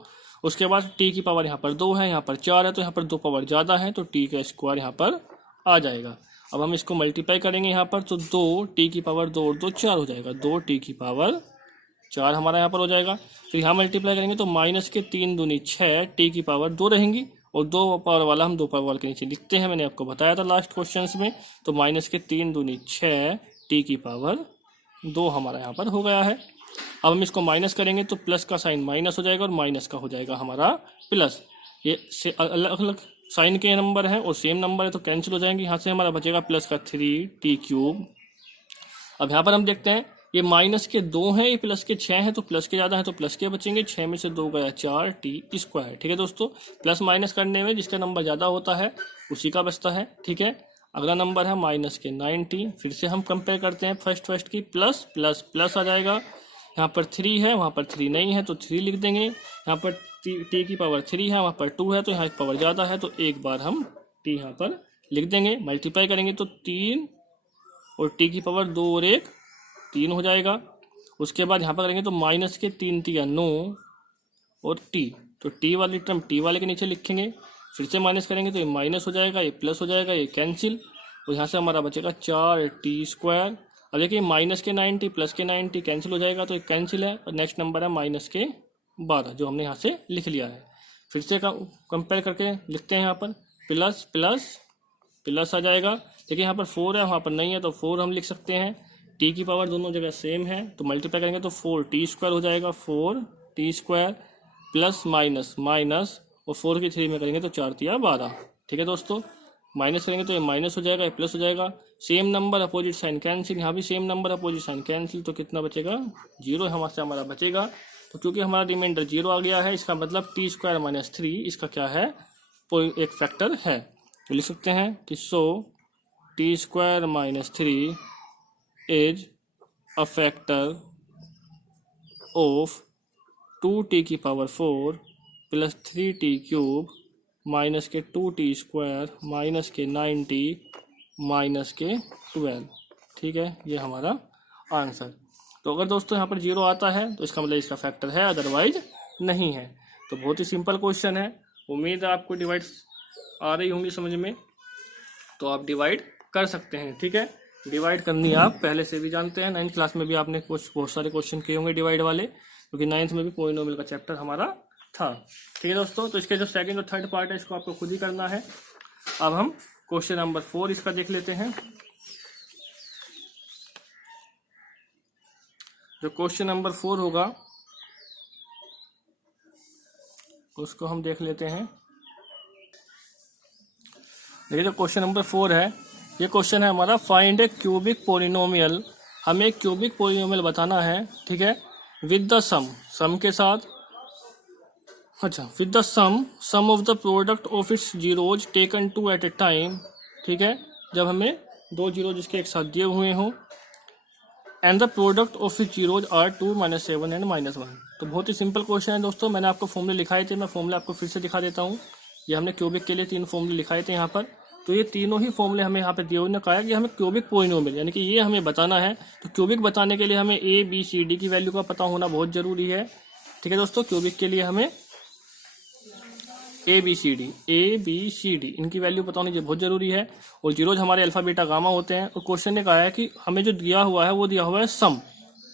उसके बाद t⁴ यहाँ पर 2 है, यहाँ पर 4 है तो यहाँ पर 2 पावर ज़्यादा है तो t² यहाँ पर आ जाएगा। अब हम इसको मल्टीप्लाई करेंगे यहाँ पर, तो 2t⁴ 2 और 2 4 हो जाएगा, 2t⁴ हमारा यहाँ पर हो जाएगा। फिर यहाँ मल्टीप्लाई करेंगे तो माइनस के 3 दूनी 6 t⁴ 2 रहेंगी और 2 पावर वाला हम 2 पावर वाले के नीचे लिखते हैं, मैंने आपको बताया था लास्ट क्वेश्चंस में। तो माइनस के 3 दूनी 6 t⁴ 2 हमारा यहाँ पर हो गया है। अब हम इसको माइनस करेंगे तो प्लस का साइन माइनस हो जाएगा और माइनस का हो जाएगा हमारा प्लस। ये से अलग अलग साइन के नंबर हैं और सेम नंबर है तो कैंसिल हो जाएंगे। यहाँ से हमारा बचेगा प्लस का 3t³। अब यहाँ पर हम देखते हैं ये माइनस के 2 हैं, ये प्लस के 6 हैं, तो प्लस के ज़्यादा हैं तो प्लस के बचेंगे। 6 में से 2 गया 4 टी स्क्वायर। ठीक है दोस्तों, प्लस माइनस करने में जिसका नंबर ज़्यादा होता है उसी का बचता है। ठीक है, अगला नंबर है माइनस के 90। फिर से हम कंपेयर करते हैं फर्स्ट की, प्लस प्लस प्लस आ जाएगा। यहाँ पर 3 है, वहाँ पर 3 नहीं है तो 3 लिख देंगे। यहाँ पर टी की पावर 3 है, वहाँ पर 2 है, तो यहाँ पावर ज़्यादा है तो एक बार हम टी यहाँ पर लिख देंगे। मल्टीप्लाई करेंगे तो 3 और टी की पावर 2 और 1 3 हो जाएगा। उसके बाद यहाँ पर करेंगे तो माइनस के 3 तिया 9 और टी, तो टी वाली टर्म टी वाले के नीचे लिखेंगे। फिर से माइनस करेंगे तो ये माइनस हो जाएगा, ये प्लस हो जाएगा, ये कैंसिल, और यहाँ से हमारा बचेगा 4 टी स्क्वायर। अब देखिए माइनस के 90 प्लस के 90 कैंसिल हो जाएगा, तो ये कैंसिल है। और नेक्स्ट नंबर है माइनस के 12 जो हमने यहाँ से लिख लिया है। फिर से कंपेयर करके लिखते हैं, यहाँ पर प्लस प्लस प्लस आ जाएगा। देखिए यहाँ पर 4 है, वहाँ पर नहीं है, तो 4 हम लिख सकते हैं। टी की पावर दोनों जगह सेम है, तो मल्टीप्लाई करेंगे तो 4 टी स्क्वायर हो जाएगा, 4 T square plus minus minus, और 4 की 3 में करेंगे तो 4 तिया 12। ठीक है दोस्तों, माइनस करेंगे तो ये माइनस हो जाएगा, ये प्लस हो जाएगा। Same number opposite sign cancel, यहाँ भी same number opposite sign cancel, तो कितना बचेगा 0 हमारा बचेगा। तो क्योंकि हमारा रिमाइंडर 0 आ गया है, इसका मतलब टी स्क्वायर माइनस 3 इसका क्या है, एक फैक्टर है। तो लिख सकते हैं कि so t square minus 3 is a factor of 2t की power 4 plus 3t cube minus के 2t स्क्वायर माइनस के 90 माइनस के 12। ठीक है, ये हमारा आंसर। तो अगर दोस्तों यहाँ पर 0 आता है तो इसका मतलब इसका फैक्टर है, अदरवाइज नहीं है। तो बहुत ही सिंपल क्वेश्चन है। उम्मीद है आपको डिवाइड आ रही होंगी समझ में, तो आप डिवाइड कर सकते हैं। ठीक है, डिवाइड करनी आप पहले से भी जानते हैं, 9th क्लास में भी आपने कुछ बहुत सारे क्वेश्चन किए होंगे डिवाइड वाले, क्योंकि 9th में भी पॉलिनोमियल का चैप्टर हमारा था। ठीक है दोस्तों, तो इसके जो सेकंड और थर्ड पार्ट है इसको आपको खुद ही करना है। अब हम क्वेश्चन नंबर 4 इसका देख लेते हैं। जो क्वेश्चन नंबर 4 होगा उसको हम देख लेते हैं। देखिए जो क्वेश्चन नंबर 4 है, ये क्वेश्चन है हमारा फाइंड ए क्यूबिक पोलिनोमियल। हमें एक क्यूबिक पोलिनोमियल बताना है। ठीक है, विद द सम के साथ, अच्छा with the sum of the product of its zeros taken 2 at a time. ठीक है, जब हमें 2 जीरो जिसके एक साथ दिए हुए हों, and the product of its zeroes are 2 - 7 and -1। तो बहुत ही सिंपल क्वेश्चन है दोस्तों, मैंने आपको फॉर्मूले लिखाए थे, मैं फॉर्मूले आपको फिर से दिखा देता हूँ। ये हमने क्यूबिक के लिए 3 फॉर्मूले लिखाए थे यहाँ पर, तो ये तीनों ही फॉर्मूले हमें यहाँ पे दिए हुए ने कहा है कि हमें क्यूबिक पोलिनोमियल यानी कि ये हमें बताना है। तो क्यूबिक बताने के लिए हमें ए बी सी डी की वैल्यू का पता होना बहुत जरूरी है। ठीक है दोस्तों, क्यूबिक के लिए हमें ए बी सी डी इनकी वैल्यू पता होनी बहुत जरूरी है। और जीरोज हमारे अल्फा बीटा गामा होते हैं। और क्वेश्चन ने कहा है कि हमें जो दिया हुआ है वो दिया हुआ है सम।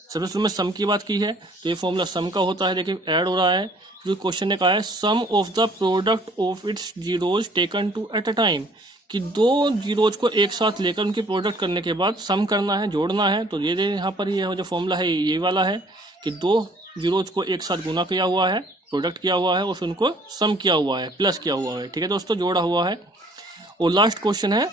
सबसे शुरू में सम की बात की है, तो ये फॉर्मूला सम का होता है। देखिए ऐड हो रहा है, जो क्वेश्चन ने कहा है sum of the product of its zeros taken 2 at a time, कि 2 जीरोज को एक साथ लेकर उनकी प्रोडक्ट करने के बाद सम करना है, जोड़ना है। तो ये यहाँ पर ये जो फॉर्मूला है ये वाला है कि 2 जीरोज को एक साथ गुना किया हुआ है, प्रोडक्ट किया हुआ है और फिर उनको सम किया हुआ है, प्लस किया हुआ है। ठीक है दोस्तों, जोड़ा हुआ है। और लास्ट क्वेश्चन है,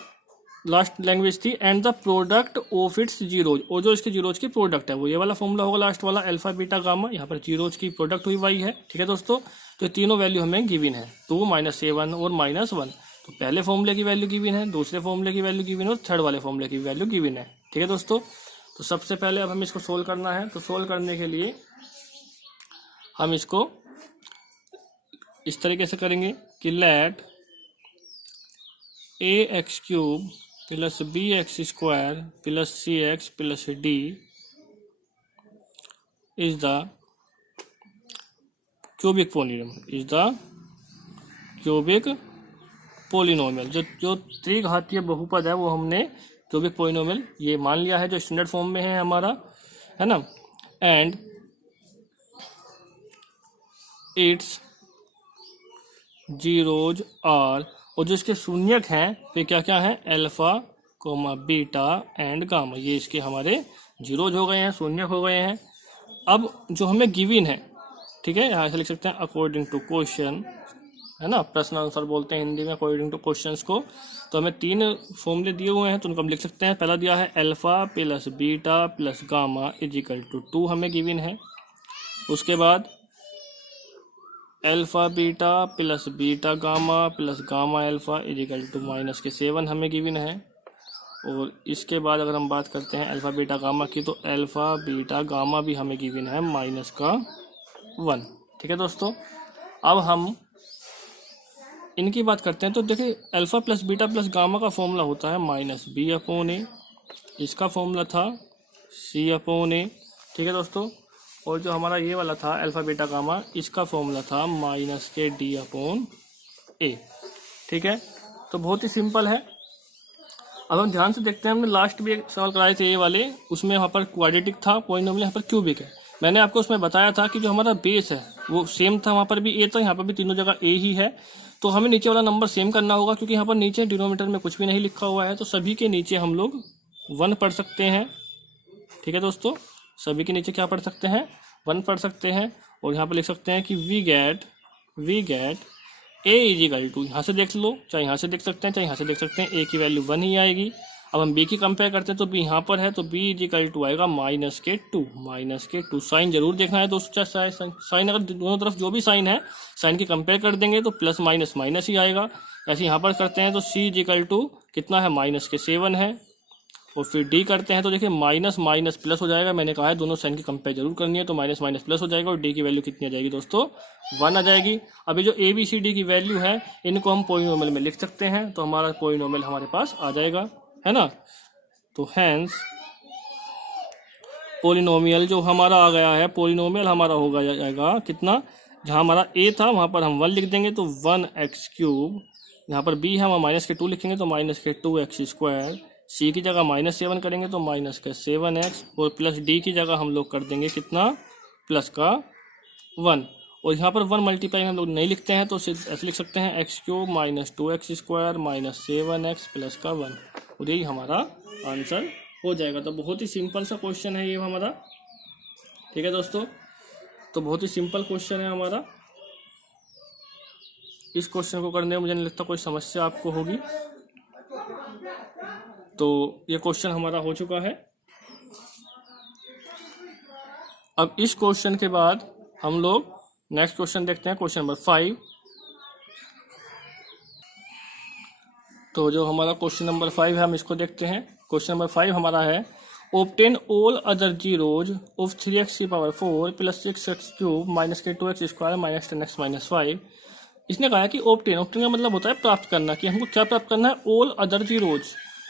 लास्ट लैंग्वेज थी and the product of its zeros, और जो इसके जीरोज की प्रोडक्ट है वो ये वाला फॉर्मूला होगा लास्ट वाला, अल्फा बीटा गामा। यहाँ पर जीरोज की प्रोडक्ट हुई वाई है। ठीक है दोस्तों, तो तीनों वैल्यू हमें गिवन है, 2 - 7 और -1। तो पहले फॉर्मूले की वैल्यू गिवन है, दूसरे फॉर्मूले की वैल्यू गिवन है और थर्ड वाले फॉर्मूले की वैल्यू गिवन है। ठीक है दोस्तों, तो सबसे पहले अब हमें इसको सोल्व करना है। तो सोल्व करने के लिए हम इसको इस तरीके से करेंगे कि let ax³ plus bx² plus cx plus d is the cubic polynomial. जो त्रिघातीय बहुपद है वो हमने क्यूबिक पोलिनोमियल ये मान लिया है, जो स्टैंडर्ड फॉर्म में है हमारा, है ना। एंड इट्स जीरोज आर, और जो इसके शून्यक हैं वे क्या क्या हैं, अल्फा बीटा एंड गामा। ये इसके हमारे जीरोज हो गए हैं, शून्यक हो गए हैं। अब जो हमें गिवन है, ठीक है, यहाँ से लिख सकते हैं अकॉर्डिंग टू क्वेश्चन, है ना, प्रश्न आंसर बोलते हैं हिंदी में अकॉर्डिंग टू क्वेश्चंस को। तो हमें 3 फॉर्मूले दिए हुए हैं, तो उनको हम लिख सकते हैं। पहला दिया है alpha plus beta plus gamma is equal to 2 हमें गिवन है। उसके बाद alpha beta plus beta gamma plus gamma alpha is equal to -7 हमें गिवन है। और इसके बाद अगर हम बात करते हैं अल्फा बीटा गामा की, तो अल्फा बीटा गामा भी हमें गिवन है -1। ठीक है दोस्तों, अब हम इनकी बात करते हैं। तो देखिए alpha plus beta plus gamma का फॉर्मूला होता है -b/a, इसका फॉर्मूला था c/a। ठीक है दोस्तों, और जो हमारा ये वाला था अल्फा बीटा गामा, इसका फॉर्मूला था -kd/a। ठीक है, तो बहुत ही सिंपल है। अब हम ध्यान से देखते हैं, हमने लास्ट भी एक सवाल कराए थे ये वाले, उसमें यहाँ पर क्वाड्रेटिक था, पॉलिनोमियल यहाँ पर क्यूबिक है। मैंने आपको उसमें बताया था कि जो हमारा बेस है वो सेम था, वहाँ पर भी ए था, यहाँ पर भी तीनों जगह ए ही है। तो हमें नीचे वाला नंबर सेम करना होगा, क्योंकि यहाँ पर नीचे डिनोमिनेटर में कुछ भी नहीं लिखा हुआ है, तो सभी के नीचे हम लोग 1 पढ़ सकते हैं। ठीक है दोस्तों, सभी के नीचे क्या पढ़ सकते हैं, 1 पढ़ सकते हैं। और यहाँ पर लिख सकते हैं कि we get A is equal to, यहाँ से देख लो, चाहे यहाँ से देख सकते हैं चाहे यहाँ से देख सकते हैं, ए की वैल्यू 1 ही आएगी। अब हम बी की कंपेयर करते हैं, तो बी यहाँ पर है, तो बी इज इक्वल टू आएगा -2। साइन जरूर देखना है दोस्तों, चाहे साइन अगर दोनों तरफ जो भी साइन है, साइन की कंपेयर कर देंगे तो प्लस माइनस माइनस ही आएगा। ऐसे यहाँ पर करते हैं तो सी इज इक्वल टू कितना है, -7 है। और फिर डी करते हैं तो देखिए माइनस माइनस प्लस हो जाएगा। मैंने कहा है दोनों साइन की कंपेयर जरूर करनी है, तो माइनस माइनस प्लस हो जाएगा और डी की वैल्यू कितनी आ जाएगी दोस्तों, 1 आ जाएगी। अभी जो ए बी सी डी की वैल्यू है, इनको हम पॉलिनोमियल में लिख सकते हैं, तो हमारा पॉलिनोमियल हमारे पास आ जाएगा, है ना। तो हैंस पॉलिनोमियल जो हमारा आ गया है, पॉलिनोमियल हमारा होगा जाएगा कितना, जहाँ हमारा ए था वहाँ पर हम 1 लिख देंगे, तो 1x3। यहाँ पर बी है वहाँ -2 लिखेंगे, तो -2x²। सी की जगह -7 करेंगे तो -7x। और प्लस डी की जगह हम लोग कर देंगे कितना, +1। और यहाँ पर 1 मल्टीप्लाई हम लोग नहीं लिखते हैं, तो ऐसे लिख सकते हैं x³ -2x² -7x +1। और यही हमारा आंसर हो जाएगा। तो बहुत ही सिंपल सा क्वेश्चन है ये हमारा। ठीक है दोस्तों, तो बहुत ही सिंपल क्वेश्चन है हमारा। इस क्वेश्चन को करने में मुझे नहीं लगता कोई समस्या आपको होगी। तो ये क्वेश्चन हमारा हो चुका है। अब इस क्वेश्चन के बाद हम लोग नेक्स्ट क्वेश्चन देखते हैं, क्वेश्चन नंबर 5। तो जो हमारा क्वेश्चन नंबर 5 है, हम इसको देखते हैं। क्वेश्चन नंबर 5 हमारा है, obtain all other zeros of 3x⁴ + 6x³ -k2x² -10x -5। इसने कहा कि ऑब्टेन का मतलब होता है प्राप्त करना, कि हमको क्या प्राप्त करना है, ऑल अदर जीरोज,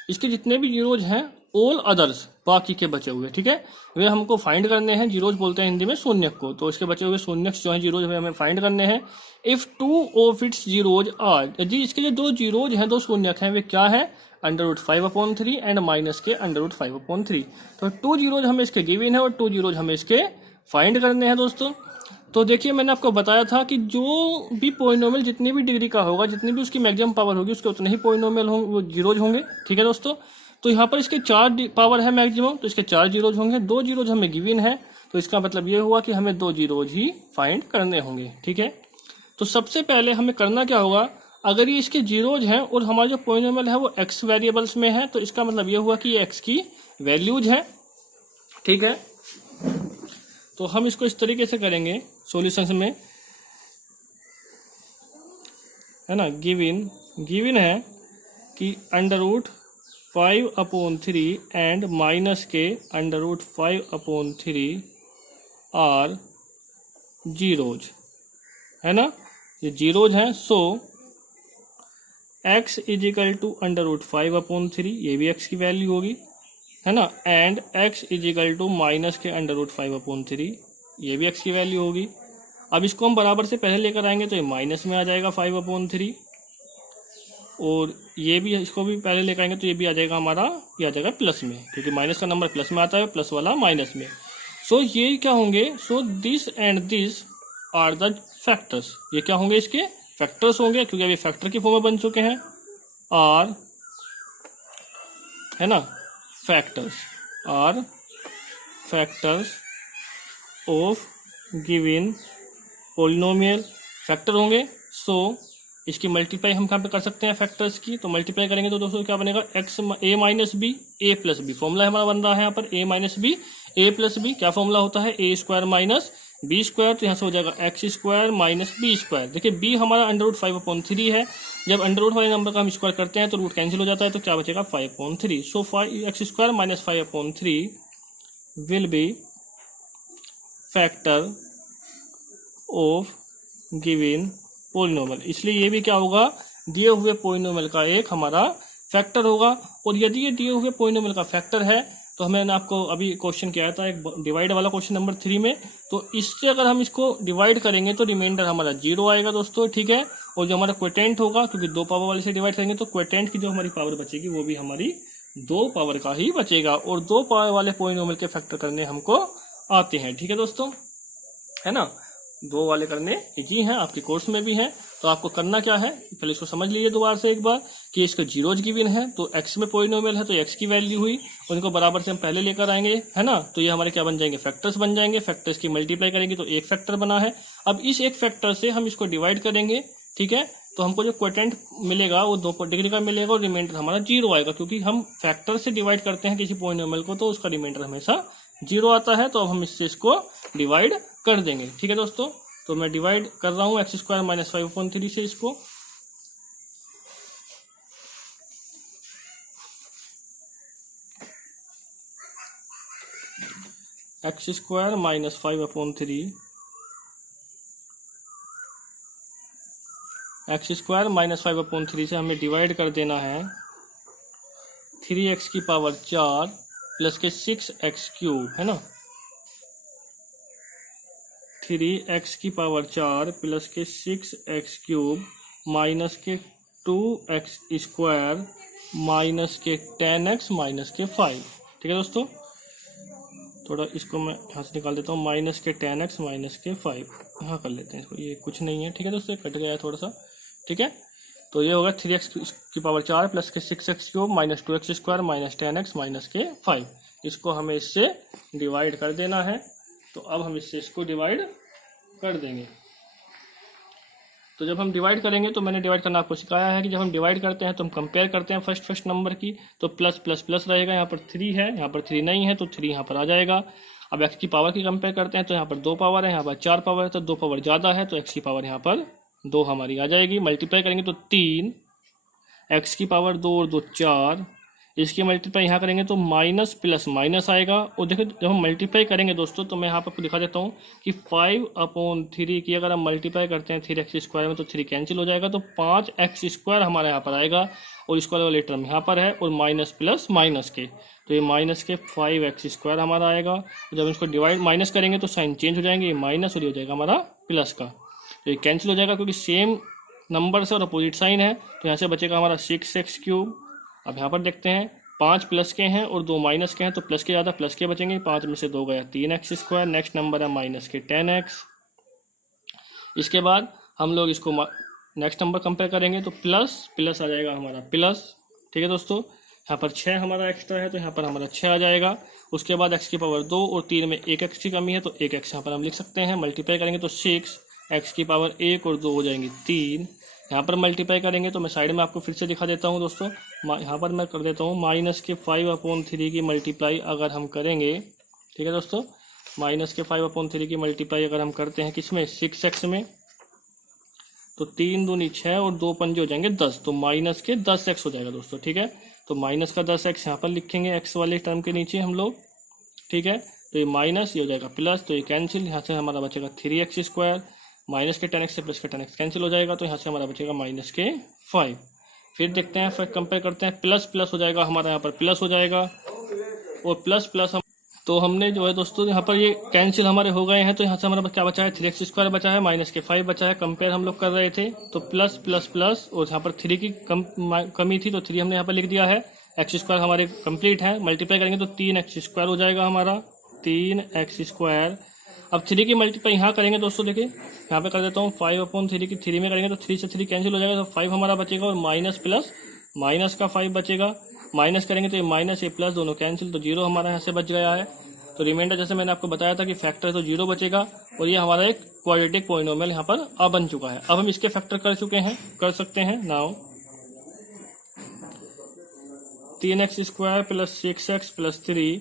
इसके जितने भी जीरोज हैं, ऑल अदर्स बाकी के बचे हुए, ठीक है, वे हमको फाइंड करने हैं। जीरोज बोलते हैं हिंदी में शून्यक को, तो इसके बचे हुए शून्यक जो हैं जीरोज वे हमें फाइंड करने हैं। If 2 of its zeroes are, यदि इसके जो 2 जीरोज हैं, 2 शून्यक हैं, वे क्या है, √5/3 एंड -के√5/3। तो 2 जीरोज हमें इसके गिवन है और 2 जीरोज हमें इसके फाइंड करने हैं दोस्तों। तो देखिए मैंने आपको बताया था कि जो भी पॉलिनोमियल जितनी भी डिग्री का होगा, जितनी भी उसकी मैक्सिमम पावर होगी, उसके उतने ही पॉलिनोमियल होंगे, वो जीरोज होंगे। ठीक है दोस्तों, तो यहाँ पर इसके 4 पावर है मैक्सिमम, तो इसके 4 जीरोज होंगे। 2 जीरोज हमें गिवन है, तो इसका मतलब ये हुआ कि हमें 2 जीरोज ही फाइंड करने होंगे। ठीक है, तो सबसे पहले हमें करना क्या होगा, अगर ये इसके जीरोज हैं और हमारा जो पॉलिनोमियल है वो x वेरिएबल्स में है, तो इसका मतलब ये हुआ कि ये x की वैल्यूज है। ठीक है, तो हम इसको इस तरीके से करेंगे सॉल्यूशंस में, है ना। गिवन है कि √5/3 एंड -के√5/3 आर जीरोज, है ना, ये जीरोज हैं। So x is equal to √5/3, ये भी x की वैल्यू होगी, है ना, and x is equal to -के√5/3, ये भी x की वैल्यू होगी। अब इसको हम बराबर से पहले लेकर आएंगे तो ये माइनस में आ जाएगा 5/3, और ये भी, इसको भी पहले लेकर आएंगे तो ये भी आ जाएगा हमारा, ये आ जाएगा प्लस में, क्योंकि माइनस का नंबर प्लस में आता है, प्लस वाला माइनस में। सो ये क्या होंगे, so this and this are the factors, ये क्या होंगे, इसके फैक्टर्स होंगे, क्योंकि अभी फैक्टर की फॉर्म में बन चुके हैं। आर, है ना, factors of given polynomial, factor होंगे। सो इसकी मल्टीप्लाई हम कहाँ पे कर सकते हैं फैक्टर्स की, तो मल्टीप्लाई करेंगे तो दोस्तों क्या बनेगा X A minus B A plus B, formula हमारा बन रहा है यहाँ पर A minus B A plus B, क्या फॉर्मूला होता है A square minus B square, तो यहाँ से हो जाएगा X square minus B square. देखिए बी हमारा √5/3 है, जब अंडर वाले नंबर का हम स्क्वायर करते हैं तो रूट कैंसिल हो जाता है, तो क्या बचेगा 5/3। So x square minus 5/3 will be factor of given polynomial. इसलिए ये भी क्या होगा, दिए हुए पोलिनोमियल का एक हमारा फैक्टर होगा। और यदि ये दिए हुए पोलिनोमियल का फैक्टर है तो हमने आपको अभी क्वेश्चन किया था एक डिवाइड वाला क्वेश्चन नंबर 3 में, तो इससे अगर हम इसको डिवाइड करेंगे तो रिमाइंडर हमारा 0 आएगा दोस्तों, ठीक है। और जो हमारा क्वोटेंट होगा, क्योंकि 2 पावर वाले से डिवाइड करेंगे तो क्वोटेंट की जो हमारी पावर बचेगी वो भी हमारी 2 पावर का ही बचेगा। और 2 पावर वाले पोलिनोमियल के फैक्टर करने हमको आते हैं, ठीक है दोस्तों, है ना। 2 वाले करने इजी हैं, आपके कोर्स में भी हैं। तो आपको करना क्या है, पहले इसको समझ लीजिए दोबारा से एक बार कि इसका जीरोज गिवन है, तो एक्स में पोलिनोमियल है तो एक्स की वैल्यू हुई, और इनको बराबर से हम पहले लेकर आएंगे, है ना। तो ये हमारे क्या बन जाएंगे, फैक्टर्स बन जाएंगे। फैक्टर्स की मल्टीप्लाई करेंगे तो एक फैक्टर बना है। अब इस एक फैक्टर से हम इसको डिवाइड करेंगे, ठीक है। तो हमको जो क्वोटेंट मिलेगा वो 2 डिग्री का मिलेगा और रिमाइंडर हमारा 0 आएगा, क्योंकि हम फैक्टर से डिवाइड करते हैं किसी पोलिनोमियल को तो उसका रिमाइंडर हमेशा 0 आता है। तो अब हम इससे इसको डिवाइड कर देंगे, ठीक है दोस्तों। तो मैं डिवाइड कर रहा हूँ एक्स स्क्वायर माइनस 5/3 से इसको, x square minus 5/3 x square minus 5/3 से हमें डिवाइड कर देना है 3x की पावर 4 प्लस के 6x क्यूब, है ना। 3x की पावर 4 प्लस के 6x क्यूब माइनस के 2x स्क्वायर माइनस के 10x माइनस के 5, ठीक है दोस्तों। थोड़ा इसको मैं यहाँ से निकाल देता हूँ, माइनस के 10x माइनस के 5 यहाँ कर लेते हैं इसको, ये कुछ नहीं है, ठीक है दोस्तों, कट गया है थोड़ा सा, ठीक है। तो ये होगा 3x की पावर 4 प्लस के 6x cube minus 2x square minus 10x minus के 5। इसको हमें इससे डिवाइड कर देना है, तो अब हम इससे इसको डिवाइड कर देंगे। तो जब हम डिवाइड करेंगे तो मैंने डिवाइड करना आपको सिखाया है कि जब हम डिवाइड करते हैं तो हम कंपेयर करते हैं फर्स्ट नंबर की, तो प्लस प्लस प्लस रहेगा, यहाँ पर 3 है, यहाँ पर 3 नहीं है तो 3 यहाँ पर आ जाएगा। अब x की पावर की कंपेयर करते हैं तो यहाँ पर 2 पावर है, यहाँ पर 4 पावर है, तो 2 पावर ज़्यादा है तो x की पावर यहाँ पर 2 हमारी आ जाएगी। मल्टीप्लाई करेंगे तो 3, x की पावर 2 और 2 4, इसकी मल्टीप्लाई यहाँ करेंगे तो माइनस प्लस माइनस आएगा। और देखिए जब हम मल्टीप्लाई करेंगे दोस्तों तो मैं यहाँ पर आपको दिखा देता हूँ कि 5/3 की अगर हम मल्टीप्लाई करते हैं 3x स्क्वायर में तो 3 कैंसिल हो जाएगा, तो 5x स्क्वायर हमारा यहाँ पर आएगा, और इसको वाले टर्म यहाँ पर है, और माइनस प्लस माइनस के, तो ये माइनस के 5x स्क्वायर हमारा आएगा। तो जब इसको डिवाइड माइनस करेंगे तो साइन चेंज हो जाएंगे, ये माइनस और ये हो जाएगा हमारा प्लस का, तो ये कैंसिल हो जाएगा क्योंकि सेम नंबर से और अपोजिट साइन है। तो यहाँ से बचेगा हमारा 6x क्यूब। अब यहाँ पर देखते हैं 5 प्लस के हैं और 2 माइनस के हैं, तो प्लस के ज़्यादा प्लस के बचेंगे, 5 में से 2 गया 3x स्क्वायर। नेक्स्ट नंबर है माइनस के 10x। इसके बाद हम लोग इसको नेक्स्ट नंबर कंपेयर करेंगे तो प्लस प्लस आ जाएगा हमारा प्लस, ठीक है दोस्तों। यहाँ पर 6 हमारा एक्स्ट्रा है तो यहाँ पर हमारा 6 आ जाएगा। उसके बाद x की पावर 2 और 3 में 1x की कमी है तो 1x यहाँ पर हम लिख सकते हैं। मल्टीप्लाई करेंगे तो 6, x की पावर 1 और 2 हो जाएंगी 3। यहाँ पर मल्टीप्लाई करेंगे तो मैं साइड में आपको फिर से दिखा देता हूँ दोस्तों, यहाँ पर मैं कर देता हूँ माइनस के 5/3 की मल्टीप्लाई अगर हम करेंगे, ठीक है दोस्तों, माइनस के 5/3 की मल्टीप्लाई अगर हम करते हैं किस में 6x में, तो 3 दूनी 6 और 2 पंजे हो जाएंगे 10, तो माइनस के 10x हो जाएगा दोस्तों, ठीक है। तो माइनस का 10x यहाँ पर लिखेंगे x वाले टर्म के नीचे हम लोग, ठीक है। तो ये माइनस ये हो जाएगा प्लस, तो ये कैंसिल, यहाँ से हमारा बचेगा 3x स्क्वायर, माइनस के 10x से प्लस के 10x कैंसिल हो जाएगा, तो यहाँ से हमारा बचेगा माइनस के 5। फिर देखते हैं, फिर कंपेयर करते हैं, प्लस प्लस हो जाएगा हमारा, यहाँ पर प्लस हो जाएगा और प्लस प्लस हम, तो हमने जो है दोस्तों यहाँ पर ये कैंसिल हमारे हो गए हैं, तो यहाँ से हमारा क्या बचा है 3x स्क्वायर बचा है, माइनस के 5 बचा है। कंपेयर हम लोग कर रहे थे तो प्लस प्लस प्लस, और यहाँ पर 3 की कमी थी तो 3 हमने यहाँ पर लिख दिया है। x स्क्वायर हमारे कंप्लीट है, मल्टीप्लाई करेंगे तो 3x स्क्वायर हो जाएगा हमारा, 3x स्क्वायर। अब 3 की मल्टीप्लाई यहाँ करेंगे दोस्तों, देखिए यहाँ पे कर देता हूँ 5/3 की 3 में करेंगे तो 3 से 3 कैंसिल हो जाएगा, तो 5 हमारा बचेगा और माइनस प्लस माइनस का 5 बचेगा। माइनस करेंगे तो ये माइनस ये प्लस दोनों कैंसिल, तो 0 हमारा यहाँ से बच गया है। तो रिमाइंडर जैसे मैंने आपको बताया था कि फैक्टर तो 0 बचेगा, और ये हमारा एक क्वाड्रेटिक पॉलिनोमियल यहाँ पर अब बन चुका है। अब हम इसके फैक्टर कर सकते हैं। Now 3x² plus 6x plus 3।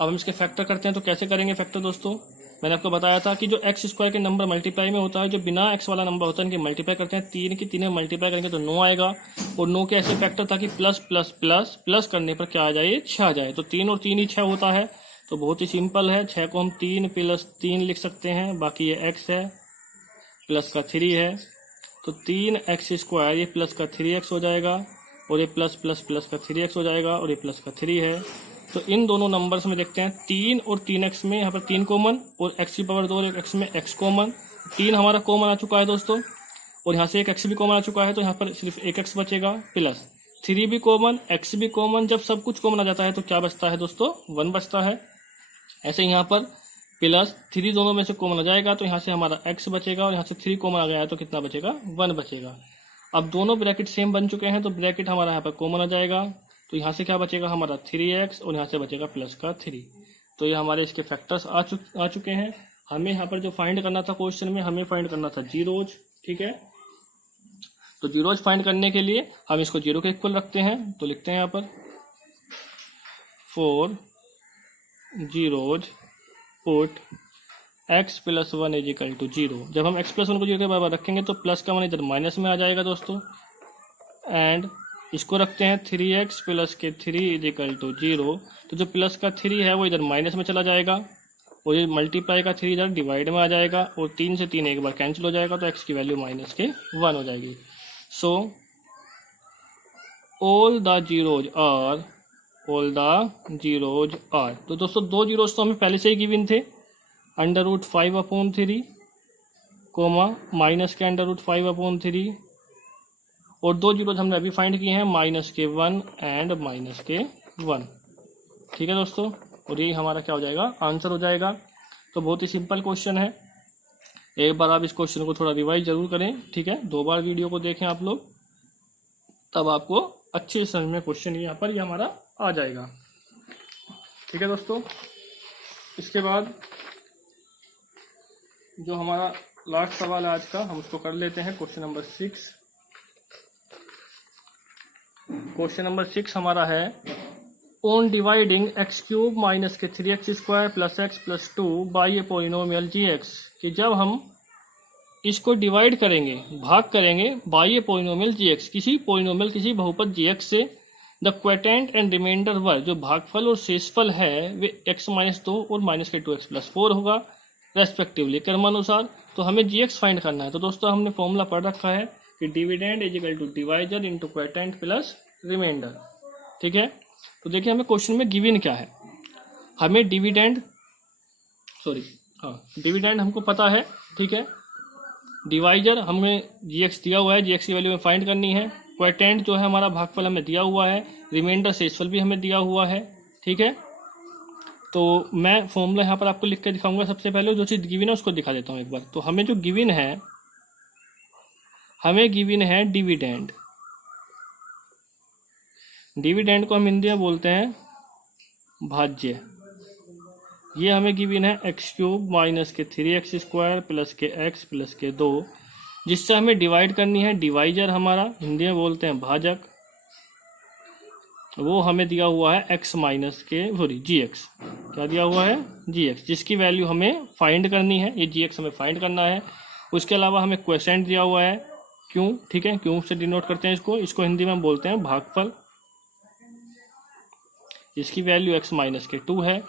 अब हम इसके फैक्टर करते हैं, तो कैसे करेंगे फैक्टर दोस्तों? मैंने आपको बताया था कि जो x² के नंबर मल्टीप्लाई में होता है, जो बिना x वाला नंबर होता है इनके मल्टीप्लाई करते हैं। 3 की 3 में मल्टीप्लाई करेंगे तो 9 आएगा, और 9 के ऐसे फैक्टर था कि प्लस प्लस प्लस प्लस करने पर क्या आ जाए? 6 आ जाए। तो 3 और 3 ही 6 होता है, तो बहुत ही सिंपल है। 6 को हम 3 प्लस 3 लिख सकते हैं, बाकी ये x है प्लस का 3 है, तो 3x² ये प्लस का 3x हो जाएगा, और ये प्लस प्लस प्लस का 3x हो जाएगा, और ये प्लस का 3 है। तो इन दोनों नंबर्स में देखते हैं 3 और 3x में यहाँ पर 3 कॉमन, और x की पावर 2 और x में x कॉमन। 3 हमारा कॉमन आ चुका है दोस्तों, और यहाँ से एक x भी कॉमन आ चुका है, तो यहाँ पर सिर्फ एक x बचेगा, प्लस 3 भी कॉमन, x भी कॉमन। जब सब कुछ कॉमन आ जाता है तो क्या बचता है दोस्तों? 1 बचता है। ऐसे यहाँ पर प्लस 3 दोनों में से कॉमन आ जाएगा, तो यहाँ से हमारा x बचेगा, और यहाँ से 3 कॉमन आ गया है तो कितना बचेगा? 1 बचेगा। अब दोनों ब्रैकेट सेम बन चुके हैं, तो ब्रैकेट हमारा यहाँ पर कॉमन आ जाएगा, तो यहाँ से क्या बचेगा? हमारा 3x, और यहाँ से बचेगा प्लस का 3। तो ये हमारे इसके फैक्टर्स आ चुके हैं। हमें यहाँ पर जो फाइंड करना था क्वेश्चन में, हमें फाइंड करना था जीरोज, ठीक है। तो जीरोज फाइंड करने के लिए हम इसको 0 के इक्वल रखते हैं, तो लिखते हैं यहाँ पर 4 जीरोज पुट x + 1 = 0। जब हम x + 1 को 0 के बराबर रखेंगे तो प्लस का मान इधर माइनस में आ जाएगा दोस्तों, एंड इसको रखते हैं 3x + के 3 = 0। तो जो प्लस का 3 है वो इधर माइनस में चला जाएगा, और ये मल्टीप्लाई का 3 इधर डिवाइड में आ जाएगा, और 3 से 3 एक बार कैंसिल हो जाएगा, तो x की वैल्यू -1 हो जाएगी। So all the zeroes are. तो दोस्तों 2 जीरोज तो हमें पहले से ही गिवन थे, √5/3 कोमा माइनस के √5/3, और 2 जीरोज हमने अभी फाइंड किए हैं, -1 एंड -1। ठीक है दोस्तों, और यही हमारा क्या हो जाएगा? आंसर हो जाएगा। तो बहुत ही सिंपल क्वेश्चन है। एक बार आप इस क्वेश्चन को थोड़ा रिवाइज जरूर करें, ठीक है। 2 बार वीडियो को देखें आप लोग, तब आपको अच्छे समझ में क्वेश्चन यहाँ पर ये हमारा आ जाएगा। ठीक है दोस्तों, इसके बाद जो हमारा लास्ट सवाल है आज का, हम उसको कर लेते हैं। Question number 6। क्वेश्चन नंबर 6 हमारा है, ऑन डिवाइडिंग x³ - के 3x² + x + 2 by A polynomial gx, कि जब हम इसको डिवाइड करेंगे, भाग करेंगे बाई ए पोलिनोमियल gx, किसी पोलिनोमियल किसी बहुपद gx से, द क्वेटेंट एंड रिमाइंडर वर, जो भागफल और शेषफल है वे x - 2 और -2x + 4 होगा रेस्पेक्टिवली क्रमानुसार। तो हमें gx फाइंड करना है। तो दोस्तों हमने फॉर्मूला पढ़ रखा है कि dividend = divisor into quotient plus remainder, ठीक है। तो देखिए हमें क्वेश्चन में गिवन क्या है। हमें डिविडेंड हमको पता है, ठीक है। डिवाइजर हमें gx दिया हुआ है, gx की वैल्यू में फाइंड करनी है। क्वेटेंट जो है हमारा भागफल हमें दिया हुआ है, रिमाइंडर शेषफल भी हमें दिया हुआ है, ठीक है। तो मैं फॉर्मूला यहाँ पर आपको लिख के दिखाऊंगा। सबसे पहले जो चीज़ गिवन है उसको दिखा देता हूँ एक बार। तो हमें जो गिवन है, हमें गिवन है डिविडेंड। डिविडेंड को हम हिंदी में बोलते हैं भाज्य। ये हमें गिवन है x³ - के 3x² + के x + के 2, जिससे हमें डिवाइड करनी है। डिवाइजर हमारा हिंदी में बोलते हैं भाजक, वो हमें दिया हुआ है gx। क्या दिया हुआ है? gx, जिसकी वैल्यू हमें फाइंड करनी है। ये gx हमें फाइंड करना है। उसके अलावा हमें क्वोशेंट दिया हुआ है क्यों, ठीक है, क्यों से डिनोट करते हैं इसको हिंदी में हम बोलते हैं भागफल, इसकी वैल्यू x - के 2 है।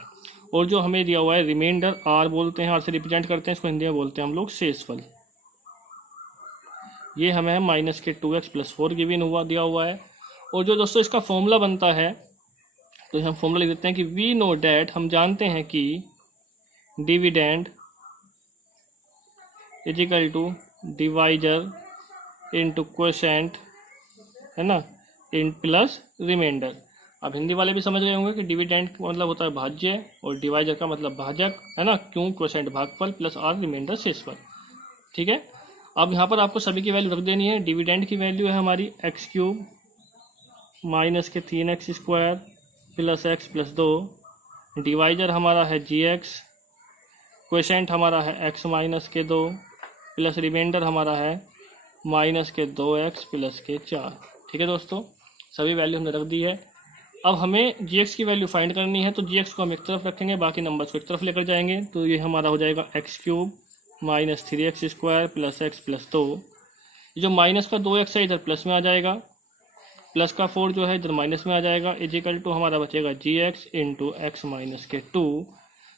और जो हमें दिया हुआ है रिमाइंडर r बोलते हैं, r से रिप्रेजेंट करते हैं, इसको हिंदी में बोलते हैं हम लोग शेषफल। ये हमें -2x + 4 गिवन दिया हुआ है। और जो दोस्तों इसका फॉर्मूला बनता है, तो हम फॉर्मूला लिख देते हैं कि वी नो डैट, हम जानते हैं कि डिविडेंड = डिवाइजर इंटू क्वोशेंट, है ना, इन प्लस रिमाइंडर। अब हिंदी वाले भी समझ गए होंगे कि डिविडेंड का मतलब होता है भाज्य, और डिवाइजर का मतलब भाजक, है ना, क्यों, क्वोशेंट भागफल प्लस r रिमाइंडर शेषफल, ठीक है। अब यहाँ पर आपको सभी की वैल्यू रख देनी है। डिविडेंड की वैल्यू है हमारी x³ - के 3x² + x + 2, डिवाइजर हमारा है gx, क्वेशेंट हमारा है x माइनस के 2 प्लस रिमाइंडर हमारा है माइनस के 2x प्लस के 4। ठीक है दोस्तों, सभी वैल्यू हमने रख दी है। अब हमें gx की वैल्यू फाइंड करनी है, तो gx को हम एक तरफ रखेंगे, बाकी नंबर्स को एक तरफ लेकर जाएंगे। तो ये हमारा हो जाएगा x cube minus 3x square plus x plus 2। ये जो माइनस का 2x है इधर प्लस में आ जाएगा, प्लस का 4 जो है इधर माइनस में आ जाएगा, इजिकल टू हमारा बचेगा gx इंटू एक्स माइनस के 2।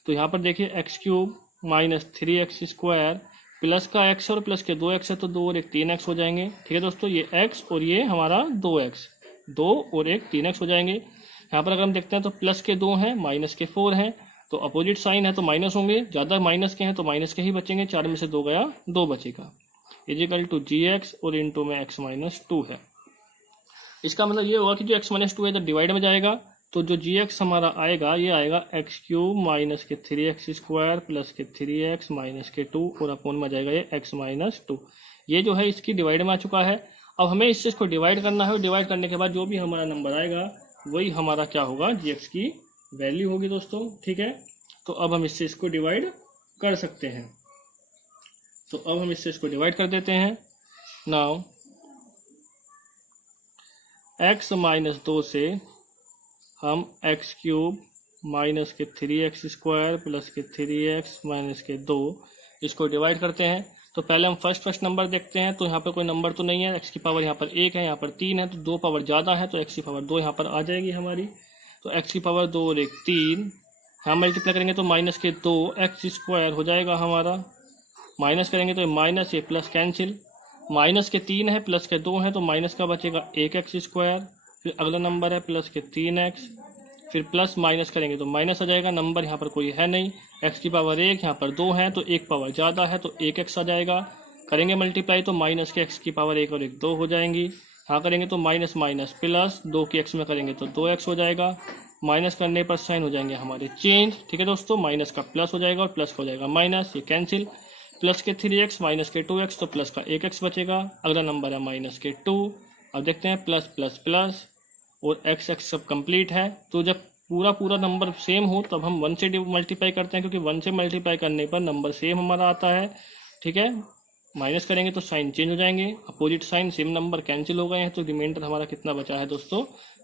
तो यहाँ पर देखिए x cube minus 3x square plus का x और प्लस के 2x है, तो 2 और 1 3x हो जाएंगे। ठीक है दोस्तों, ये x और ये हमारा 2x, 2 और 1 3x हो जाएंगे। यहाँ पर अगर हम देखते हैं तो प्लस के 2 हैं, माइनस के 4 हैं, तो अपोजिट साइन है तो माइनस होंगे, ज़्यादा माइनस के हैं तो माइनस के ही बचेंगे। 4 में से 2 गया, 2 बचेगा, इजिकल टू gx और इंटू में x माइनस 2 है। इसका मतलब ये होगा कि जो x माइनस 2 है इधर डिवाइड में जाएगा, तो जो gx हमारा आएगा ये आएगा एक्स क्यूब माइनस के 3x स्क्वायर प्लस के 3x माइनस के 2 और अपोन में जाएगा ये x माइनस 2। ये जो है इसकी डिवाइड में आ चुका है। अब हमें इस चीज़ को डिवाइड करना है, डिवाइड करने के बाद जो भी हमारा नंबर आएगा वही हमारा क्या होगा, gx की वैल्यू होगी दोस्तों। ठीक है, तो अब हम इससे इसको डिवाइड कर सकते हैं। तो अब हम इससे इसको डिवाइड कर देते हैं। नाउ x माइनस 2 से हम एक्स क्यूब माइनस के 3x स्क्वायर प्लस के 3x माइनस के 2 इसको डिवाइड करते हैं। तो पहले हम फर्स्ट नंबर देखते हैं। तो यहाँ पर कोई नंबर तो नहीं है, x की पावर यहाँ पर 1 है, यहाँ पर 3 है, तो 2 पावर ज़्यादा है, तो x की पावर 2 यहाँ पर आ जाएगी हमारी। तो x की पावर 2 और 1 3, हम मल्टीप्लाई करेंगे तो माइनस के 2 एक्स स्क्वायर हो जाएगा हमारा, माइनस करेंगे तो माइनस ये प्लस कैंसिल, माइनस के 3 है प्लस के 2 है, तो माइनस का बचेगा 1 एक्स स्क्वायर। फिर अगला नंबर है प्लस के 3x, फिर प्लस माइनस करेंगे तो माइनस आ जाएगा, नंबर यहाँ पर कोई है नहीं, x की पावर 1 यहाँ पर 2 है, तो 1 पावर ज़्यादा है तो 1x आ जाएगा। करेंगे मल्टीप्लाई तो माइनस के x की पावर 1 और 1 2 हो जाएंगी। यहाँ करेंगे तो माइनस माइनस प्लस 2 की x में करेंगे तो 2x हो जाएगा, माइनस करने पर साइन हो जाएंगे हमारे चेंज। ठीक है दोस्तों, माइनस का प्लस हो जाएगा और प्लस का हो जाएगा माइनस, ये कैंसिल, प्लस के 3x माइनस के 2x, तो प्लस का 1x बचेगा। अगला नंबर है माइनस के 2। अब देखते हैं प्लस प्लस प्लस और x सब कंप्लीट है। तो जब पूरा नंबर सेम हो तब हम 1 से मल्टीप्लाई करते हैं, क्योंकि 1 से मल्टीप्लाई करने पर नंबर सेम हमारा आता है। ठीक है, माइनस करेंगे तो साइन चेंज हो जाएंगे, opposite sign, same number cancel हो गए हैं, तो रिमाइंडर हमारा कितना बचा है दोस्तों,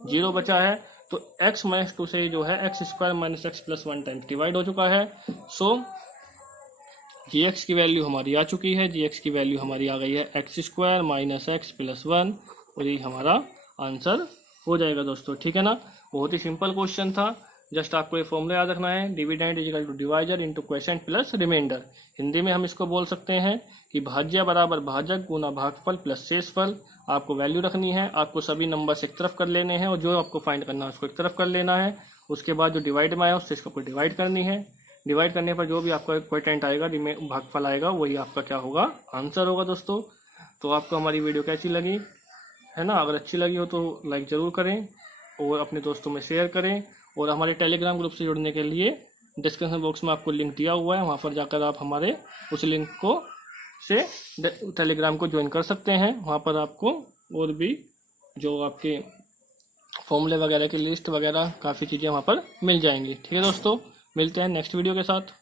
0 बचा है। तो x माइनस 2 से जो है x square minus x plus 1 times divide हो चुका है। सो gx की वैल्यू हमारी आ चुकी है, gx की वैल्यू हमारी आ गई है x square minus x plus 1, और ये हमारा आंसर हो जाएगा दोस्तों। ठीक है ना, बहुत ही सिंपल क्वेश्चन था। जस्ट आपको ये फॉर्मूला याद रखना है, dividend is equal to divisor into quotient plus remainder. Hindi में हम इसको बोल सकते हैं कि भाज्य बराबर भाजक गुना भागफल प्लस शेषफल। आपको वैल्यू रखनी है, आपको सभी नंबर्स एक तरफ कर लेने हैं और जो आपको फाइंड करना है उसको एक तरफ कर लेना है। उसके बाद जो डिवाइड में आया उससे इसको डिवाइड करनी है, डिवाइड करने पर जो भी आपका क्वोटिएंट आएगा, भागफल आएगा, वही आपका क्या होगा, आंसर होगा दोस्तों। तो आपको हमारी वीडियो कैसी लगी है ना, अगर अच्छी लगी हो तो लाइक ज़रूर करें और अपने दोस्तों में शेयर करें। और हमारे टेलीग्राम ग्रुप से जुड़ने के लिए डिस्क्रिप्शन बॉक्स में आपको लिंक दिया हुआ है, वहाँ पर जाकर आप हमारे उस लिंक को से टेलीग्राम को ज्वाइन कर सकते हैं। वहाँ पर आपको और भी जो आपके फॉर्मूले वगैरह की लिस्ट वगैरह काफ़ी चीज़ें वहाँ पर मिल जाएंगी। ठीक है दोस्तों, मिलते हैं नेक्स्ट वीडियो के साथ।